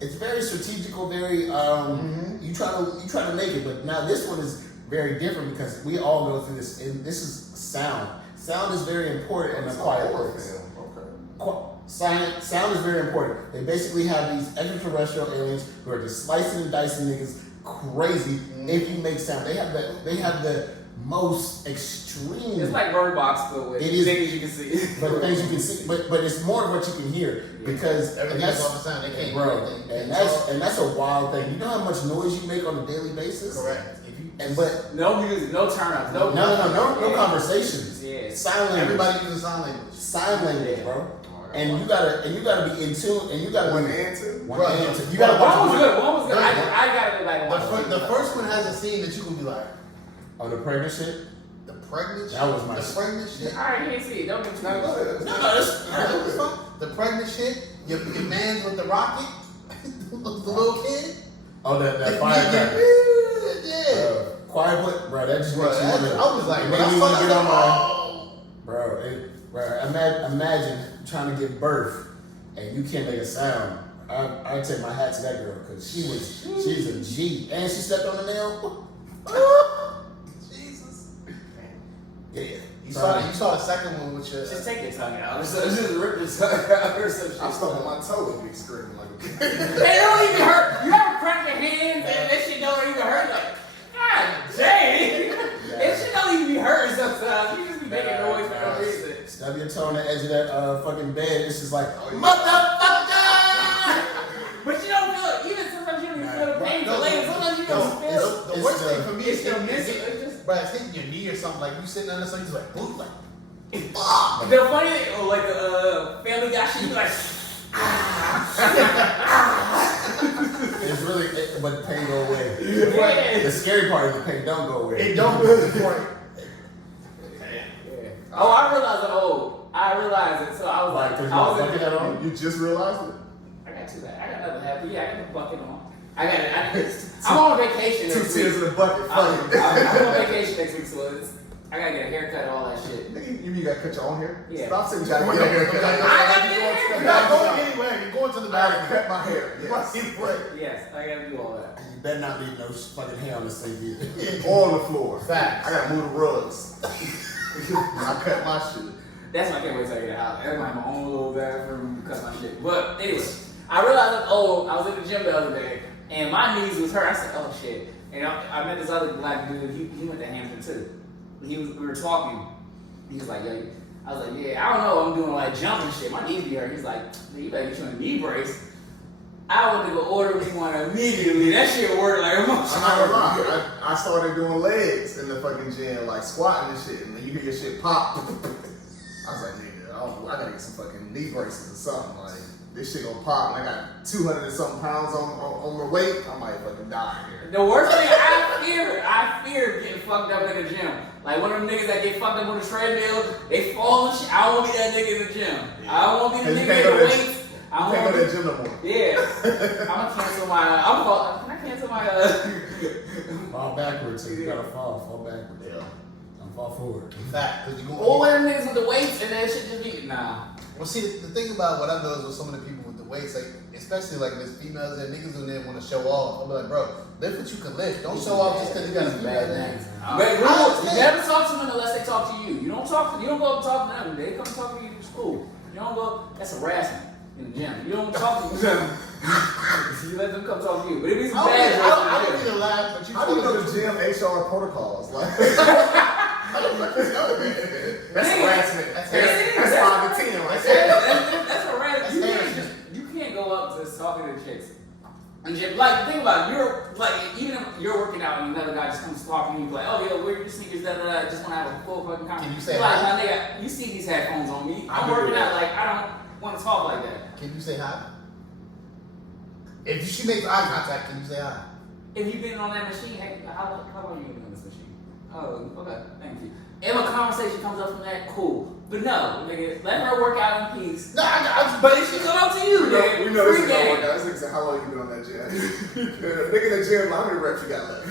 it's very strategical, very you try to make it, but now this one is very different because we all go through this, and this is sound. Sound is very important in a quiet place. Sound is very important. They basically have these extraterrestrial aliens who are just slicing and dicing niggas crazy if you make sound. They have the most extreme. It's like Bird Box, but with things you can see. But things you can see, but it's more of what you can hear because everything's off the sound. They can't bro, and that's a wild thing. You know how much noise you make on a daily basis? Correct. But no music, no turn ups, no conversations. Yeah. Sign language. Everybody uses sign language. Sign language, bro. And you gotta be in tune, and you gotta one and two. You gotta watch one was good. One was good. I gotta go back and watch the first one has a scene that you can be like, oh, the pregnant shit. The pregnant shit. That was my the pregnant shit. All right, you ain't see it. Don't get too much. No, the pregnant shit. Your man's with the rocket, the little kid. Oh, that firecracker. Yeah. Quiet, bro. That just makes you want to. I was like, it made me want to get on my. Bro, imagine trying to give birth and you can't make a sound. I take my hat to that girl because she's a G and she stepped on the nail. Jesus. Yeah. You saw the second one with your. Just take your tongue out. Just rip your tongue out or some shit. I'm stuck on my toe and be screaming like. They don't even hurt. You ever crack your hands and that shit don't even hurt? Like, God dang. That shit don't even be hurting sometimes. You just be making noise for no reason. Stub your toe on the edge of that fucking bed. It's just like, motherfucker! But you don't feel it. Even sometimes you don't even feel the pain. Sometimes you don't feel it. The worst thing for me is your missing. But it's hitting your knee or something. Like you sitting under something, you're like, boom, like. The funny thing, like Family Guy shit, you like. It's really, but the pain go away. Yeah. The scary part is the pain don't go away. It don't go away. Oh, I realized I'm old. I realized it, so I was like, You just realized it? I got two back. I got another happy. Yeah, I got the bucket on. I'm on vacation Two next tears week. in the bucket. I'm on vacation next week, so I gotta get a haircut and all that shit. You gotta cut your own hair? Yeah. Stop saying you gotta get a haircut. I gotta get a haircut. You're not going anywhere. You're going to the I gotta bathroom. cut my hair. Yes, I gotta do all that. You better not leave no fucking hair on the sink either. On the floor. Facts. I gotta move the rugs. I cut my shit. That's why I can't wait till I get out. I have my own little bathroom to cut my shit. But anyway, I realized I'm old. I was in the gym the other day, and my knees was hurt. I said, oh shit. And I met this other black dude. He went to Hampton too. We were talking. He was like, yo, I was like, yeah, I don't know. I'm doing like jumping shit. My knees be hurt. He's like, you better get you a knee brace. I went to go order me one immediately. That shit worked like a I'm not gonna lie. I started doing legs in the fucking gym, like squatting and shit, and then you hear your shit pop. I was like, nigga, I gotta get some fucking knee braces or something. Like, this shit gonna pop, and I got 200 and something pounds on my weight. I might fucking die here. The worst thing I fear getting fucked up in the gym. Like one of them niggas that get fucked up on the treadmill, they fall and shit. I don't want to be that nigga in the gym. I don't want to be the nigga in the weights. I can't go to the gym no more. Yeah. I'm gonna cancel my. Can I cancel my? Fall backwards, so you gotta fall backwards. Yeah. Don't fall forward. Fact, because you go. All them niggas with the weights and that shit just be nah. Well, see, the thing about what I know is with some of the people with the weights, like especially like there's females and niggas who didn't want to show off. I'm like, bro, lift what you can lift. Don't show off just because you got a female thing. But you never talk to them unless they talk to you. You don't go up and talk to them. They come talk to you in school. You don't go. That's harassment in the gym. You don't talk to them. You let them come talk to you. But it be some bad. I don't mean to laugh, but you. How do you know the gym HR protocols? Like, that's harassment. That's 5 to 10 right there. That's harassment. You can't go up to talking to chicks. And just, like, think about it. You're like, even if you're working out and another guy just comes talking to you, like, oh, yo, where are your sneakers? Da da da. Just want to have a full fucking conversation. Can you say like, hi? my nigga, you see these headphones on me. I'm working out. Like, I don't want to talk like that. Can you say hi? If she makes eye contact, can you say hi? If you've been on that machine, hey, how long you been on this machine? Oh, okay, thank you. If a conversation comes up from that, cool. But no, nigga, let her work out in peace. No, but if she come up to you, nigga, we know this is gonna work out. This nigga said, how long you been on that gym? Nigga in the gym, how many reps you got left?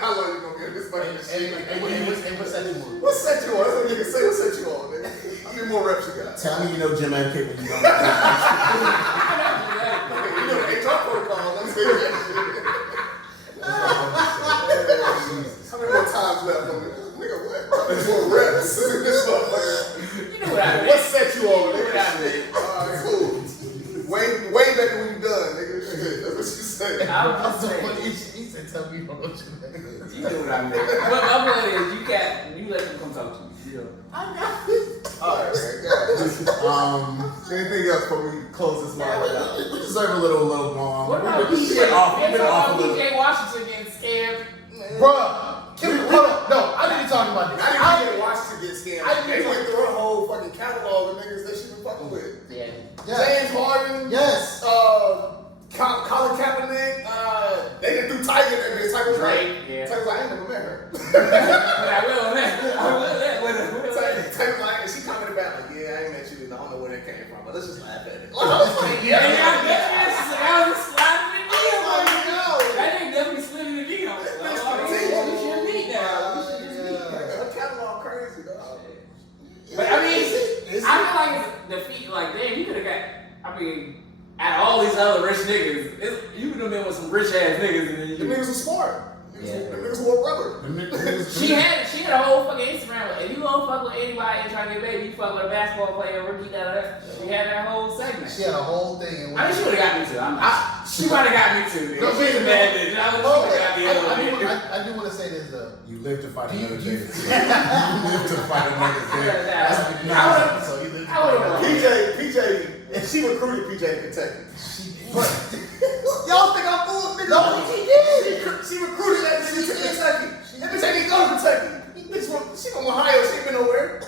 How long you gonna be in this fucking machine? What set you on? What set you on? That's what nigga say. What set you on, nigga? How many more reps you got? Tell me you know gym etiquette when you don't. You know the HR protocol. Let me say that shit. I'm just saying. He said, "Tell me you don't know what you niggas." You know what I mean. But my point is, you let them come talk to you. I got this. Alright, anything else before we close this line out? We deserve a little long. What about We've PJ? been off a little. PJ Washington getting scammed. Bruh, hold on. No, I didn't talk about this. I didn't watch to get scammed. They went through her whole fucking catalog of niggas that she been fucking with. Yeah. James Harden. Yes. Colin Kaepernick. They didn't do Tiger. Tiger was Drake, like, yeah. Tiger was like, I ain't never met her. But I will let. Tiger was like, and she commented back like, yeah, I ain't met you, and I don't know where that came from, but let's just laugh at it. And I was sliding in the DM. That nigga definitely slid in the DM. We should meet now. Her catalog crazy, dog. But I mean, I feel like it's defeat. Like, damn, you could have got. I mean, out of all these other rich niggas, you could have been with some rich ass niggas, and then The you. niggas was smart. Yeah. The niggas wore rubber. She had a whole fucking Instagram. If you don't fuck with anybody and try to get baby, you fuck with a basketball player, rookie, that. She had that whole segment. She had a whole thing. I mean, she would have got me too. She might have got me too. No, She's a bad bitch. I do want to say this though. You live to fight another day. You live to fight another day. I would have. PJ, and she recruited PJ to Kentucky. But Y'all think I'm full of niggas? no, she did. She recruited that nigga to Kentucky. That bitch ain't even go to Kentucky. She from Ohio. She ain't been nowhere. What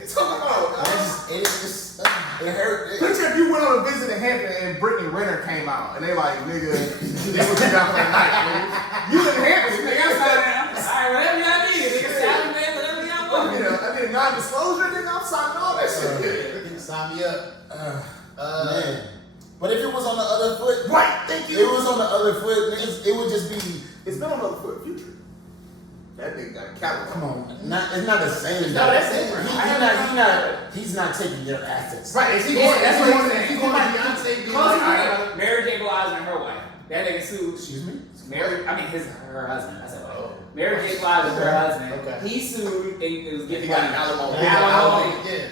you talking about? It hurt. Picture if you went on a visit in Hampton and Brittany Renner came out and they like, nigga, they would be down for the night, nigga. You in Hampton, nigga, outside now. Alright, whatever y'all need, nigga. Salad man, whatever y'all want. I did non-disclosure, nigga. I'm signing all that shit. Sign me up. Man. But if it was on the other foot, Right, thank you. it was on the other foot, niggas, it would just be, It's been on the other foot, Future. That nigga got a catalog. come on, it's not the same. No, that's different. He's not taking your assets. Right? Is he Yeah, going? that's what I'm saying. He's going to Beyonce. Being like, Mary J. Blige and her wife. That nigga sued. Excuse me? Her husband. I said, Mary J. Blige and her husband. Okay. He sued and it was getting He got money. alimony. Alimony. Yeah.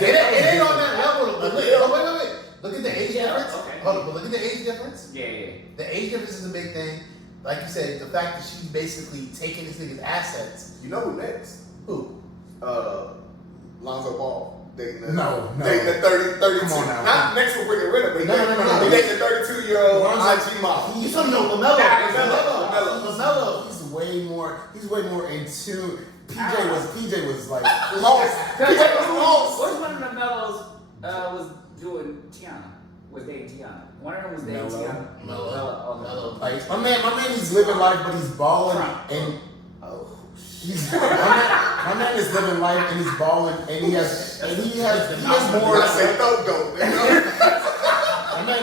It ain't on that level. But wait. Look at the age difference. Okay. Hold on, but look at the age difference. Yeah. The age difference is a big thing. Like you said, the fact that she's basically taking this nigga's assets. You know who next? Who? Lonzo Ball. Dating the No. Dating the 32. Come on now. Not next with Brittany Renner, but No. he dating the 32-year-old IG model. You talking about LaMelo? LaMelo. He's way more in tune. PJ was like Lost. PJ was lost. Which one of the Mellows was doing Tiana? Was dating Tiana? One of them was dating Mello. Tiana. Mello. like my man is living life, but he's balling and my man is living life and he's balling and he has more. I say dope. My man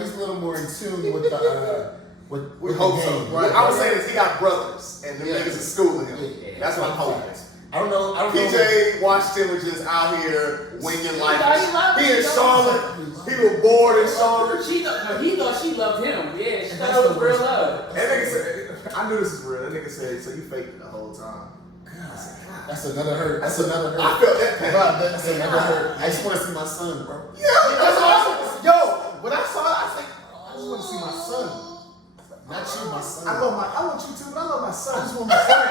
he's a little more in tune with the We hope so. Right. I would say this, he got brothers, and them niggas is schooling him. Yeah. That's what I'm hoping. I don't know. PJ Washington was just out here winging life. He in He Charlotte. He was bored in Charlotte. He thought she loved him. Yeah, she thought it was real love. That nigga said, I knew this was real. That nigga said, so you faked it the whole time. That's another hurt. I felt that pain. That's another hurt. I just want to see my son, bro. Yeah, that's awesome. Yo, when I saw it, I was like, I just want to see my son. Not you, my son. I want you too, but I love my I son. just want my son.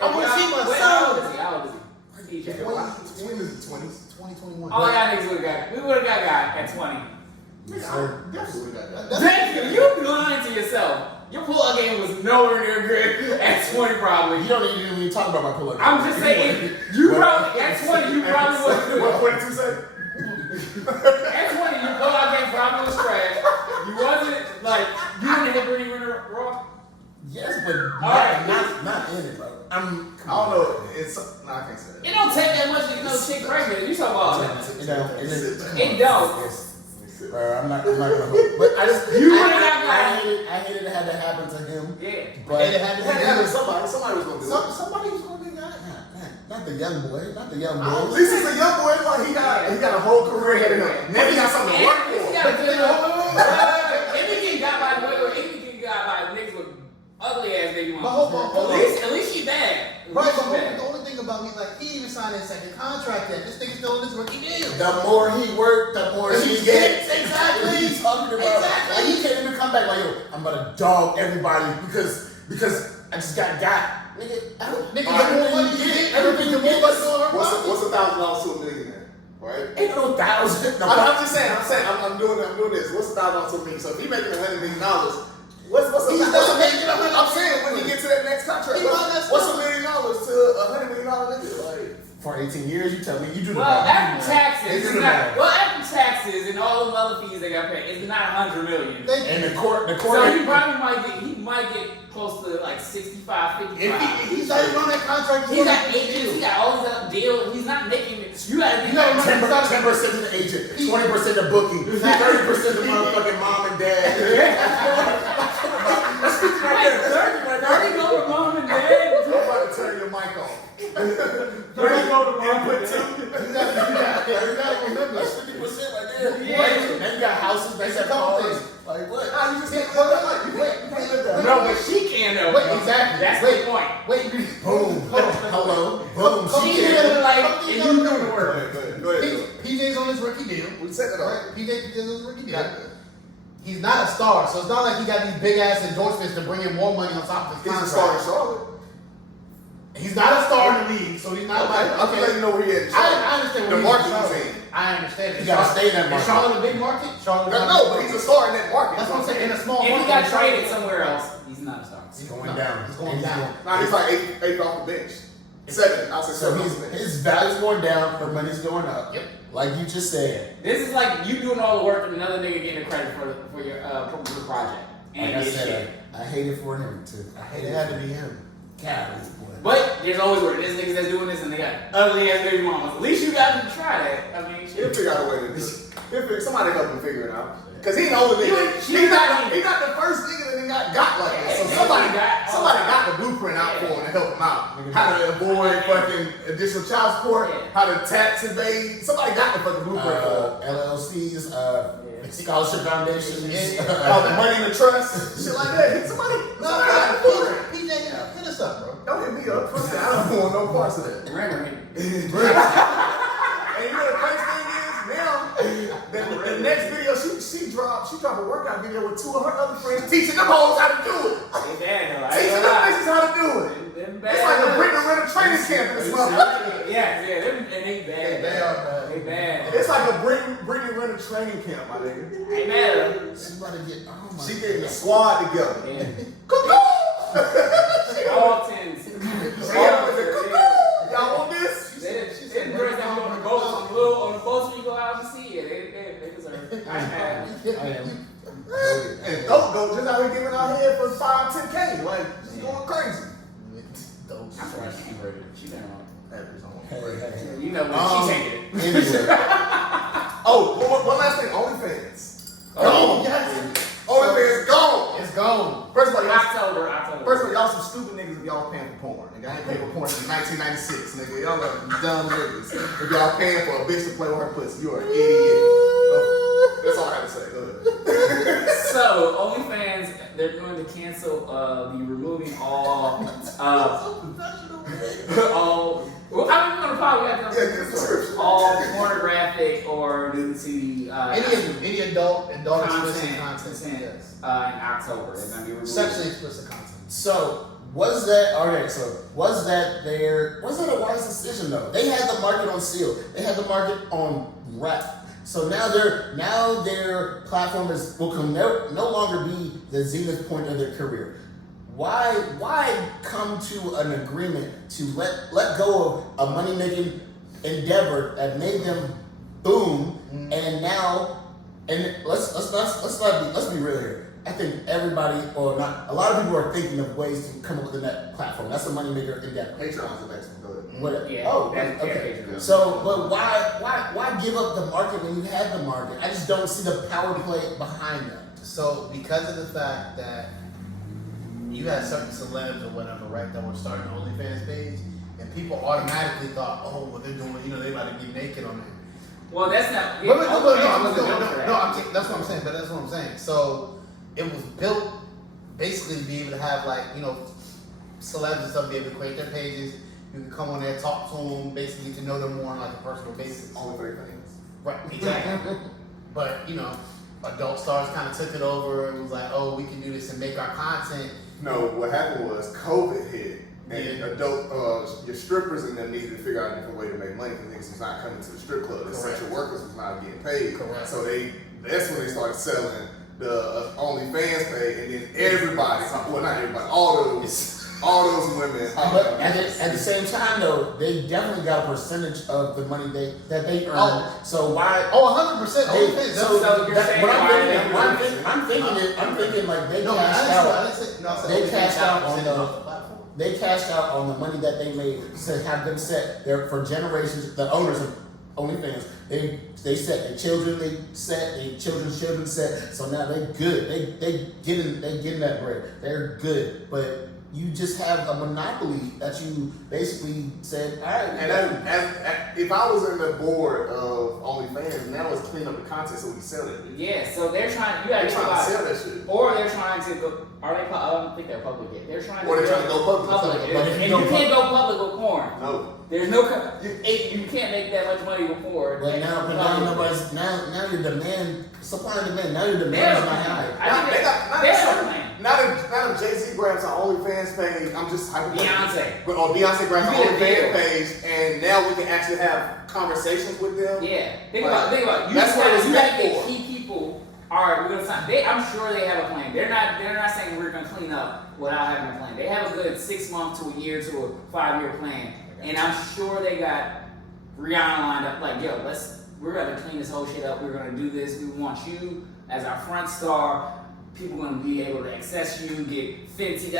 I want to see my son. How old is he? PJ. 20s. 2021. All y'all niggas would have got. We would have got guy at 20. Definitely got that. Thank you. You lying to yourself. Your pull-up game was nowhere near good at 20 probably. You don't even talk about my pull-up. I'm just saying, you probably, at 20, you probably wasn't good. What 22 say? At 20, your pull-up game probably was trash. You wasn't, like, you wouldn't hit Brittany Renner raw. Yes, but Alright. not in it, bro. I don't know. I can't say that. It don't take that much to know chick pregnant. You talking about It it don't. Bro, I'm not gonna hope. But I just You would've got I hated it had to happen to him. Yeah. But It had to be Yeah, somebody was gonna do it. somebody was gonna do that. Not the young boy. Not the young At boy. least he's a young boy. Like he got a whole career ahead of him. Now he got something to work for. Anything got by anything got by niggas with ugly ass baby But mamas. hold on. At least she bad. Right, but the only thing about me, like, he even signed his second contract yet. This nigga's still in this rookie deal. The more he worked, the more he gets. Exactly. What are you talking about? Exactly. Like, he can't even come back like, yo, I'm about to dog everybody because I just got. Nigga, Nigga, the more money you get, everything the more money going What's $1,000 to a millionaire? Right? ain't no thousand. No, I'm just saying. I'm doing this. What's $1,000 to a million? So if he making $100 million, what's He's not making $100 I'm saying when he get to that next contract, He might not what's stop. $1 million to $100 million nigga? Like, for 18 years, you tell me you do the Well, math. after taxes, They it's do the not, math. well, after taxes and all the other fees they got paid, it's not $100 million. And the court. So he probably might get close to like 65, 55. If he's not even on that contract, He's got agents, he got all these other deals. He's not making it. You gotta be You gotta remember- 10% to the agent, 20% to booking, 30% to motherfucking mom and dad. That's 50 right there. 30 go to mom and dad. I'm about to turn your mic off. 30 go to mom and dad. You gotta remember. That's 50% right there. Yeah. Right? Then you got houses, they got cars. Like what? Nah, you just can't live that life. You can't live that. No, but she can though. Wait, exactly. That's Wait. the point. Wait, Boom. Hello. Boom. Come She here. can live life Come and here. you doing the Go work. ahead. Go ahead. PJ's on his rookie deal. We set that up. Right? PJ's on his rookie deal. He's not a star, so it's not like he got these big ass endorsements to bring in more money on top of his He's a contract. star in Charlotte. He's not a star in the league, so he's not like. I'm just letting you know where he at. in I Charlotte. understand The what market he's he's in. in. I understand it. You gotta stay in that market. Is Charlotte a big market? Charlotte. No, but he's a star in that market. That's what I'm saying. In a small If market. he got Charlotte- traded somewhere else, he's not a star. He's going down. He's going down. Nah, he's like eight off the bench. Seven. I'll say So seven. off the bench. his value's going down, her money's going up. Yep. Like you just said. This is like you doing all the work and another nigga getting the credit for your project. And Like I his shit. said, I hate it for him too. I hate It it. had to be him. God, this boy. But there's always work. There's niggas that's doing this and they got ugly ass baby mamas. At least you got to try that. I mean, He'll shit. figure out a way to do it. Somebody help him figure it out. Cause he ain't the only nigga. He's not the first nigga that got like this. So somebody got the blueprint out for him to help him out. How to avoid fucking additional child support, how to tax evade. Somebody got the fucking blueprint for him. LLCs, scholarship foundations. The money in the trust, shit like that. Somebody got the blueprint. PJ, hit us up, bro. Don't hit me up. Fuck that. I don't want no parts of that. Remember me. And you know the crazy thing is now, the next video she dropped a workout video with two of her other friends teaching them hoes how to do it. They bad though. I Teaching ain't them gonna lie. bitches how to do it. Them bad. It's like a Brittany Renner training camp in this motherfucker. Yeah, them, and they bad. They are bad. They bad. It's like a Brittany Renner training camp, my nigga. They mad at them. She's about to get. Oh my. She getting the squad together. Yeah. Cuckoo! All tens. Y'all want this? She said, "Girls that be on the boats, on the boats when you go out to sea, they deserve it." I have. And Dope go just out here giving out head for 5, 10K. Like, she's going crazy. Dope. I'm sorry, she converted. She done wrong. Hey. You know when she taking it. Anyway. Oh, one last thing. OnlyFans. Oh, yes. OnlyFans gone. It's gone. First of all, y'all October. some stupid niggas if y'all paying for porn. Nigga, I ain't paying for porn since 1996. Nigga, y'all are dumb niggas. If y'all paying for a bitch to play with her pussy, you are an idiot. That's all I have to say. Go ahead. So, OnlyFans, they're going to cancel, be removing all, well, I mean, we're gonna probably have Yeah, get a subscription. all pornographic or nudity, Any adult explicit content, content. Yes. in October. They're gonna be removing. Sexually explicit content. So was that a wise decision though? They had the market on seal. They had the market on rap. So now their platform will no longer be the zenith point of their career. Why come to an agreement to let go of a money making endeavor that made them boom, and now let's be real here. I think everybody, or not, a lot of people are thinking of ways to come up with a net platform. That's a moneymaker endeavor. Patreon's the next one. Go ahead. What? Yeah, Oh, that's- okay. yeah, So, but why give up the market when you had the market? I just don't see the power play behind that. So because of the fact that you had certain celebs or whatever, right, that were starting the OnlyFans page, and people automatically thought, oh, what they're doing, you know, they about to get naked on there. Well, that's not. No, OnlyFans wasn't built for that. that's what I'm saying. But that's what I'm saying. So it was built basically to be able to have, like, you know, celebs and stuff be able to create their pages You can come on there, talk to them, basically to know them more on like a personal basis. Only 3 things. Right, exactly. But you know, adult stars kind of took it over and was like, oh, we can do this and make our content. No, what happened was COVID hit, and your strippers and them needed to figure out a different way to make money because niggas was not coming to the strip club. The essential workers was not getting paid. Correct. So that's when they started selling the OnlyFans page, and then everybody, well not everybody, all those women. But at the same time, though, they definitely got a percentage of the money that they earn. Oh. So why? Oh, 100%. So you're saying I'm thinking like they No, cashed out. They cashed out on the. platform. They cashed out on the money that they made to have them set there for generations. The owners of OnlyFans, they set their children, their children's children set. So now they good. They getting that bread. They're good, but. You just have a monopoly that you basically said, all right. And if I was in the board of OnlyFans, now it's clean up the content so we sell it. Yeah, so they're trying. You gotta They're think trying to about sell it. that shit. Or they're trying to go. Are they? I don't think they're public yet. They're trying. Or to they're trying to go public. And you can't go public with porn. No. There's no. You can't make that much money with porn. But now nobody's now your demand, supply and demand. Now your demand is not high. They have a plan. Not if Jay-Z grabs an OnlyFans page, I'm just Beyonce. But Beyonce grabs an You get a OnlyFans page, and now we can actually have conversations with them. Yeah. Think about it. That's what it's You meant gotta get for. key people. All right, we're gonna sign. I'm sure they have a plan. They're not saying we're gonna clean up without having a plan. They have a good 6 month to a year to a 5-year plan, and I'm sure they got Rihanna lined up. Like, yo, we're gonna clean this whole shit up. We're gonna do this. We want you as our front star. People gonna be able to access you, get Fenty.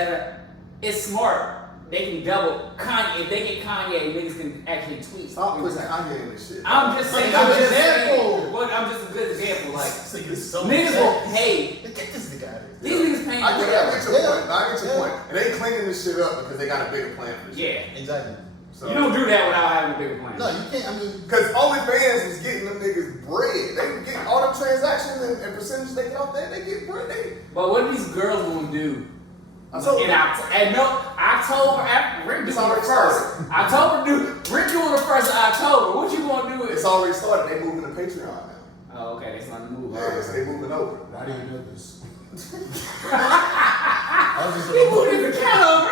It's smart. They can double Kanye. If they get Kanye, niggas can actually tweet. Stop putting Kanye in this shit. I'm just saying. I'm just a good example. Like niggas will pay. Get this nigga out of here. These niggas paying. I get your point. And they cleaning this shit up because they got a bigger plan for this shit. Yeah, Exactly. So, you don't do that without having a bigger plan. No, you can't. I mean, because OnlyFans is getting them niggas bread. They get all the transactions and percentages they get off that. They get bread. But what are these girls gonna do? October. October, Rick doing the first. October, Rick doing the first of October. What you gonna do? It's already started. They moving to Patreon now. Oh, okay, they starting to move. Yeah, so they moving over. Why do you know this? He moved his account over.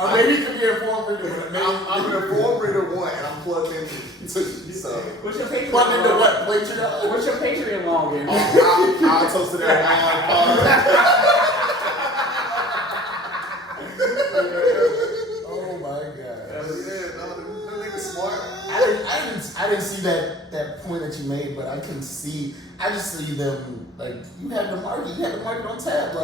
Or maybe you could be a informed reader. I'm an informed reader one, and I'm plugged into so. What's your Patreon? Plugged into what? Patreon? What's your Patreon login? I'll toast to that Oh my god. Yeah, no, that nigga's smart. I didn't see that point that you made, but I can see. I just see them like you have the market on tap.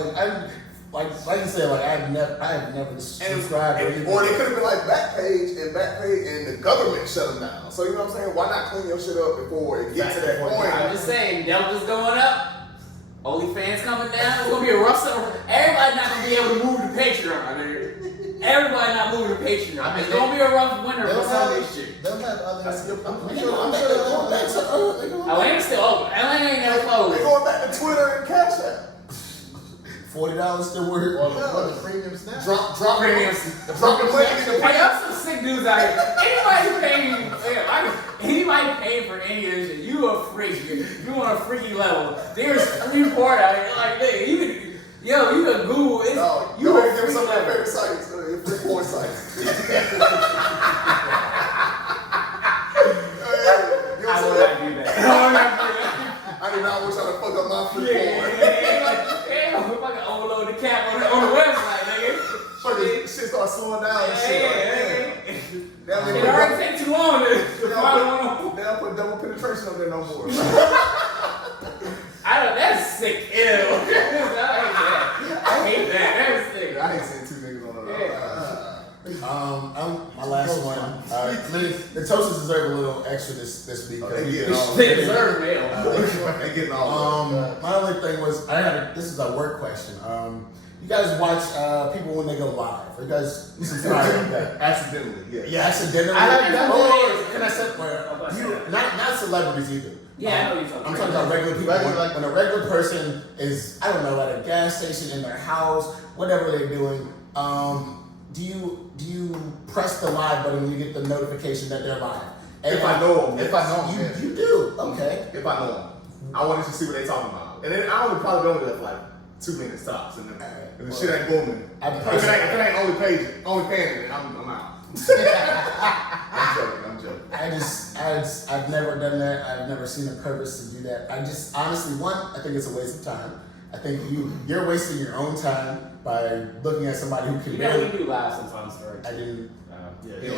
Like you said, like I have never subscribed. Or they could have been like Backpage, and the government shut them down. So you know what I'm saying? Why not clean your shit up before it gets to that point? I'm just saying, Delta's going up. OnlyFans coming down. It's gonna be a rough summer. Everybody's not gonna be able to move to Patreon. Everybody not moving to Patreon. I mean, it's gonna be a rough winter for some of this shit. They'll have other. That's your point. I'm sure. Atlanta's still open. Atlanta ain't never They're closed. going back to Twitter and Cash App. $40 still worth. Or the premium snap. Drop the money in the Hey, y'all some sick dudes out here. Anybody paying for any of this shit, you a freak. You on a freaky level. There's free porn out here. Like, nigga, you can Google it. No, You go a ahead and give freak some of their level. favorite sites, your free porn sites. I would not do that. I do not want y'all to fuck up my free Yeah, porn. if I can overload the cap on the website, nigga. Fucking shit start slowing down and shit. It already take too long to They don't put double penetration up there no more. That's sick. Ew. I hate that. That's sick. I ain't seen two niggas on My last one. The toasters deserve a little extra this week. They getting all They deserve it. They getting all My only thing was this is a work question. You guys watch people when they go live? Are you guys subscribe to that? accidentally, yeah. Yeah, accidentally. I haven't done that. Can I say not celebrities either? Yeah, I know you're talking. I'm talking about regular people. Regular, When a regular person is, I don't know, at a gas station, in their house, whatever they're doing, do you press the live button when you get the notification that they're live? And If I know them, If I know them, you do. Okay. If I know them, I wanted to see what they talking about, and then I only probably go there for like 2 minutes tops, and then if the shit ain't booming, if it ain't only paying, then I'm out. I'm joking. I've never done that. I've never seen a purpose to do that. I just honestly, I think it's a waste of time. I think you're wasting your own time by looking at somebody who can You know, we do live sometimes, right? I didn't. Yeah.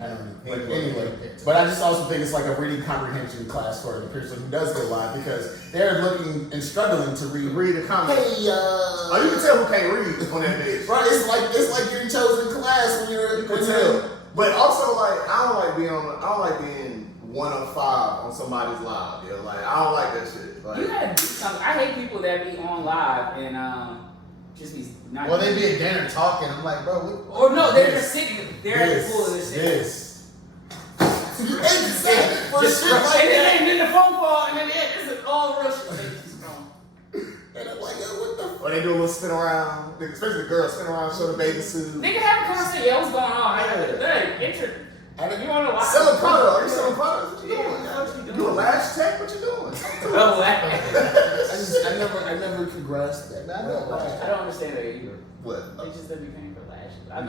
I don't know. But anyway, but I just also think it's like a reading comprehension class for the person who does go live because they're looking and struggling to read the comments. Hey, oh, you can tell who can't read on that bitch. right? It's like your chosen class when you're. You can tell. But also, like, I don't like being 1 of 5 on somebody's live. You know, like I don't like that shit. Like, You gotta do something. I hate people that be on live and just be not. Well, they be at dinner talking. I'm like, bro. Or no, they're just sitting. They're at the pool and they're sitting. Exactly. For Just shit like and that. then the phone call and then this is all real shit. And I'm like, yo, what the? or they do a little spin around, especially the girls spin around, show the bathing suit. Nigga, have a conversation. Yeah, what's going on? You want to watch? Selling product? Are you selling products? What you Yeah, doing? what you doing? You a lash tech? What you doing? Oh, I never could grasp that. I don't understand that either. What? They just don't be paying for lashes. I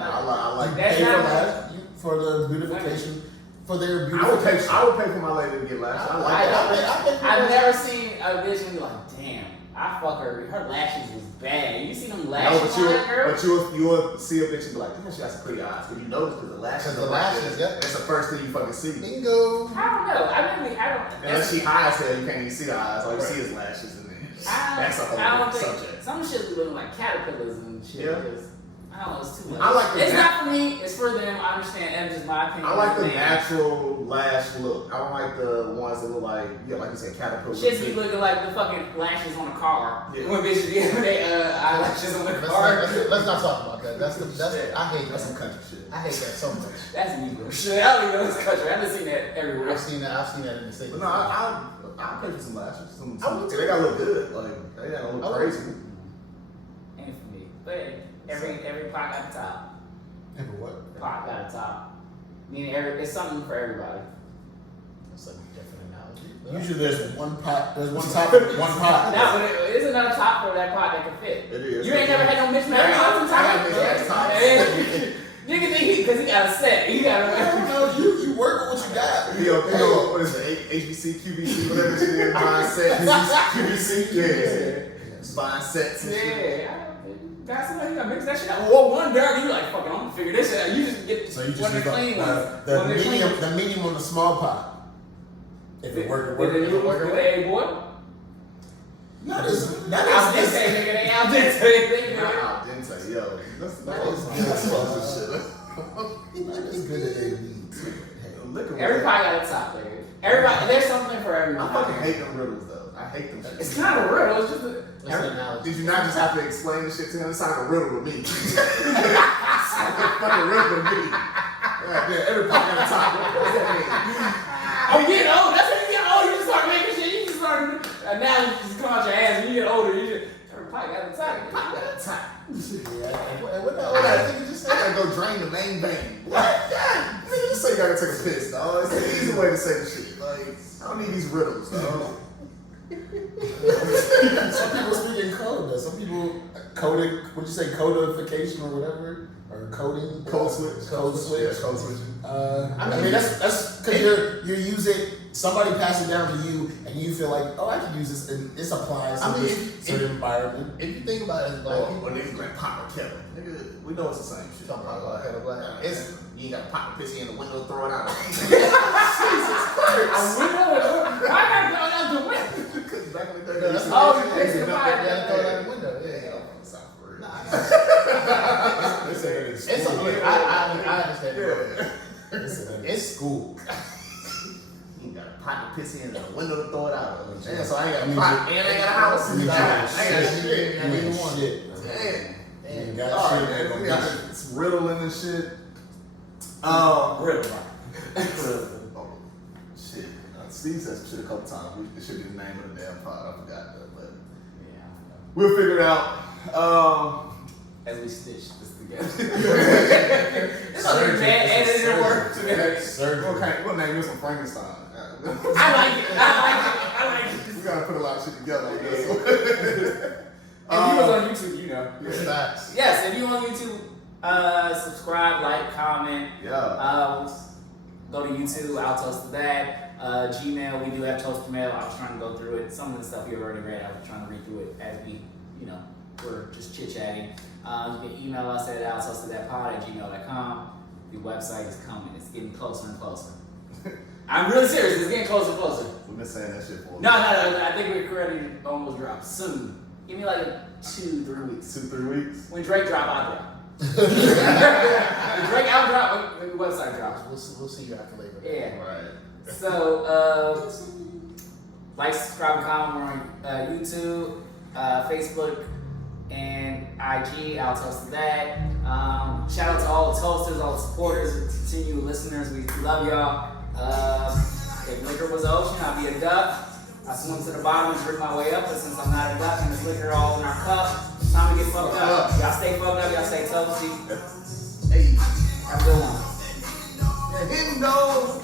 like. That's Pay for not- that for the beautification, for their I would pay. beautification. I would pay for my lady to get lashes. I like that. I've never seen a bitch and be like, damn, I fuck her. Her lashes was bad. You see them No, lashes on that girl? but you will see a bitch and be like, damn, she got some pretty eyes. But you notice because the lashes. Because the lashes, yep. That's the first thing you fucking see. Bingo. I don't know. I don't. Unless she high as hell, you can't even see the eyes. All you see is lashes, and then that's a whole I don't different think subject. some shit be looking like caterpillars and shit. Yeah. Just, I don't know. It's too much. I like the It's not for me. It's for them. I understand. That's just my opinion. I like the Man. natural lash look. I don't like the ones that look like, like you said, caterpillar. Shit be looking like the fucking lashes on a car. Yeah. When bitches be having their eyelashes on the car. Let's not talk about that. That's Shit. I hate That's that. some country shit. I hate that so much. That's Negro shit. I don't even know this country. I haven't seen that everywhere. I've seen that in the States. But no, I'll pay for some lashes. I would They gotta look good. Like, they gotta look crazy. Ain't for me. But every pot got a top. Ever what? Pot got a top. Meaning it's something for everybody. That's like a different analogy. Usually there's one pot. There's one top and one pot. Now, but it's another top for that pot that can fit. It is. You ain't never had no mismatch I got top? mismatch tops. Nigga think because he got a set. He got I don't know. You work with what you got. What is it? HBC, QBC, whatever shit is. Buying sets. QBC? Yeah. Buying sets and shit. Yeah. Got somebody got mix that shit out. Well, one dirty, you like, fuck it, I'm gonna figure this shit out. You just get So you just one of use the clean ones. the medium on the small pot. If it worked, Did they boy? Not as Al dente, nigga, they al dente. Not al dente, yo. That's Not as good as they need. Everybody got a top, nigga. Everybody, there's something for I everyone. fucking hate them riddles though. I hate them shit. It's not a riddle, it's just a. That's an analogy. Did you not just have to explain the shit to him? It's like a riddle to me. It's like a fucking riddle to me. Yeah, everybody got a top. What does that mean? Oh, you get old. That's when you get old. You just start making shit. You just start analogies just come out your ass. When you get older, you just everybody got a top. Everybody got a top. What the hell did you just I gotta go drain the main vein. What? Yeah. Nigga, just say you gotta take a piss, dog. It's an easy way to say the shit. Like, I don't need these riddles, dog. Some people speak in code. Though. Some people coding. What'd you say? Codification or whatever, or coding. Code switch. Code switch. Yeah, code switching. I mean that's because you're using somebody pass it down to you and you feel like, oh, I can use this and this applies to this certain environment. If you think about it, it's like Or niggas like pop or kettle. Nigga, we know it's the same shit. Talking about kettle black. It's, you ain't gotta pop the pissy in the window, throw it out. Jesus I Christ. I gotta go out the window. Because back in the day, That's they Oh, used to- you they used fixed to the dump fire. that- you gotta throw it out the window. Yeah, Yeah. I'm South Korea. They say that in It's school. I understand. Yeah. It's school. You got a pot to piss in and a window to throw it out of. Damn, so I ain't got a I mean, pot and I ain't got a house. You I got ain't got shit. I need one. shit. Damn. You got Alright, shit. man. Gonna We be got shit. this riddling and shit. Riddle. Oh, shit. Steve said some shit a couple times. It should be the name of the damn pod. I forgot that, but Yeah. we'll figure it out. as we stitch this together. It's not even bad editing work together. Okay, we'll name this one Frankenstein. I like it. We gotta put a lot of shit together on this one. If you was on YouTube, you know. Facts. Yes, if you on YouTube, subscribe, like, comment. Yeah. Go to YouTube, I'll toast to that. Gmail, we do have toaster mail. I was trying to go through it. Some of the stuff you already read, I was trying to read through it as we, we're just chit-chatting. You can email us at outtoastothatpod@gmail.com. The website is coming. It's getting closer and closer. I'm really serious. It's getting closer and closer. We've been saying that shit for No. I think we're ready to almost drop soon. Give me like 2-3 weeks. 2-3 weeks. When Drake drop, I'll drop. When Drake out drop, when the website drops. We'll see you after Labor Day. Yeah. Right. So, like, subscribe, and comment. We're on YouTube, Facebook, and IG. I'll toast to that. Shout out to all the toasters, all the supporters, and continued listeners. We love y'all. If liquor was the ocean, I'd be a duck. I swim to the bottom and drink my way up, but since I'm not a duck and there's liquor all in our cup, it's time to get fucked up. Y'all stay fucked up, y'all stay toasty. Hey. Have a good one. Yeah, hidden gold.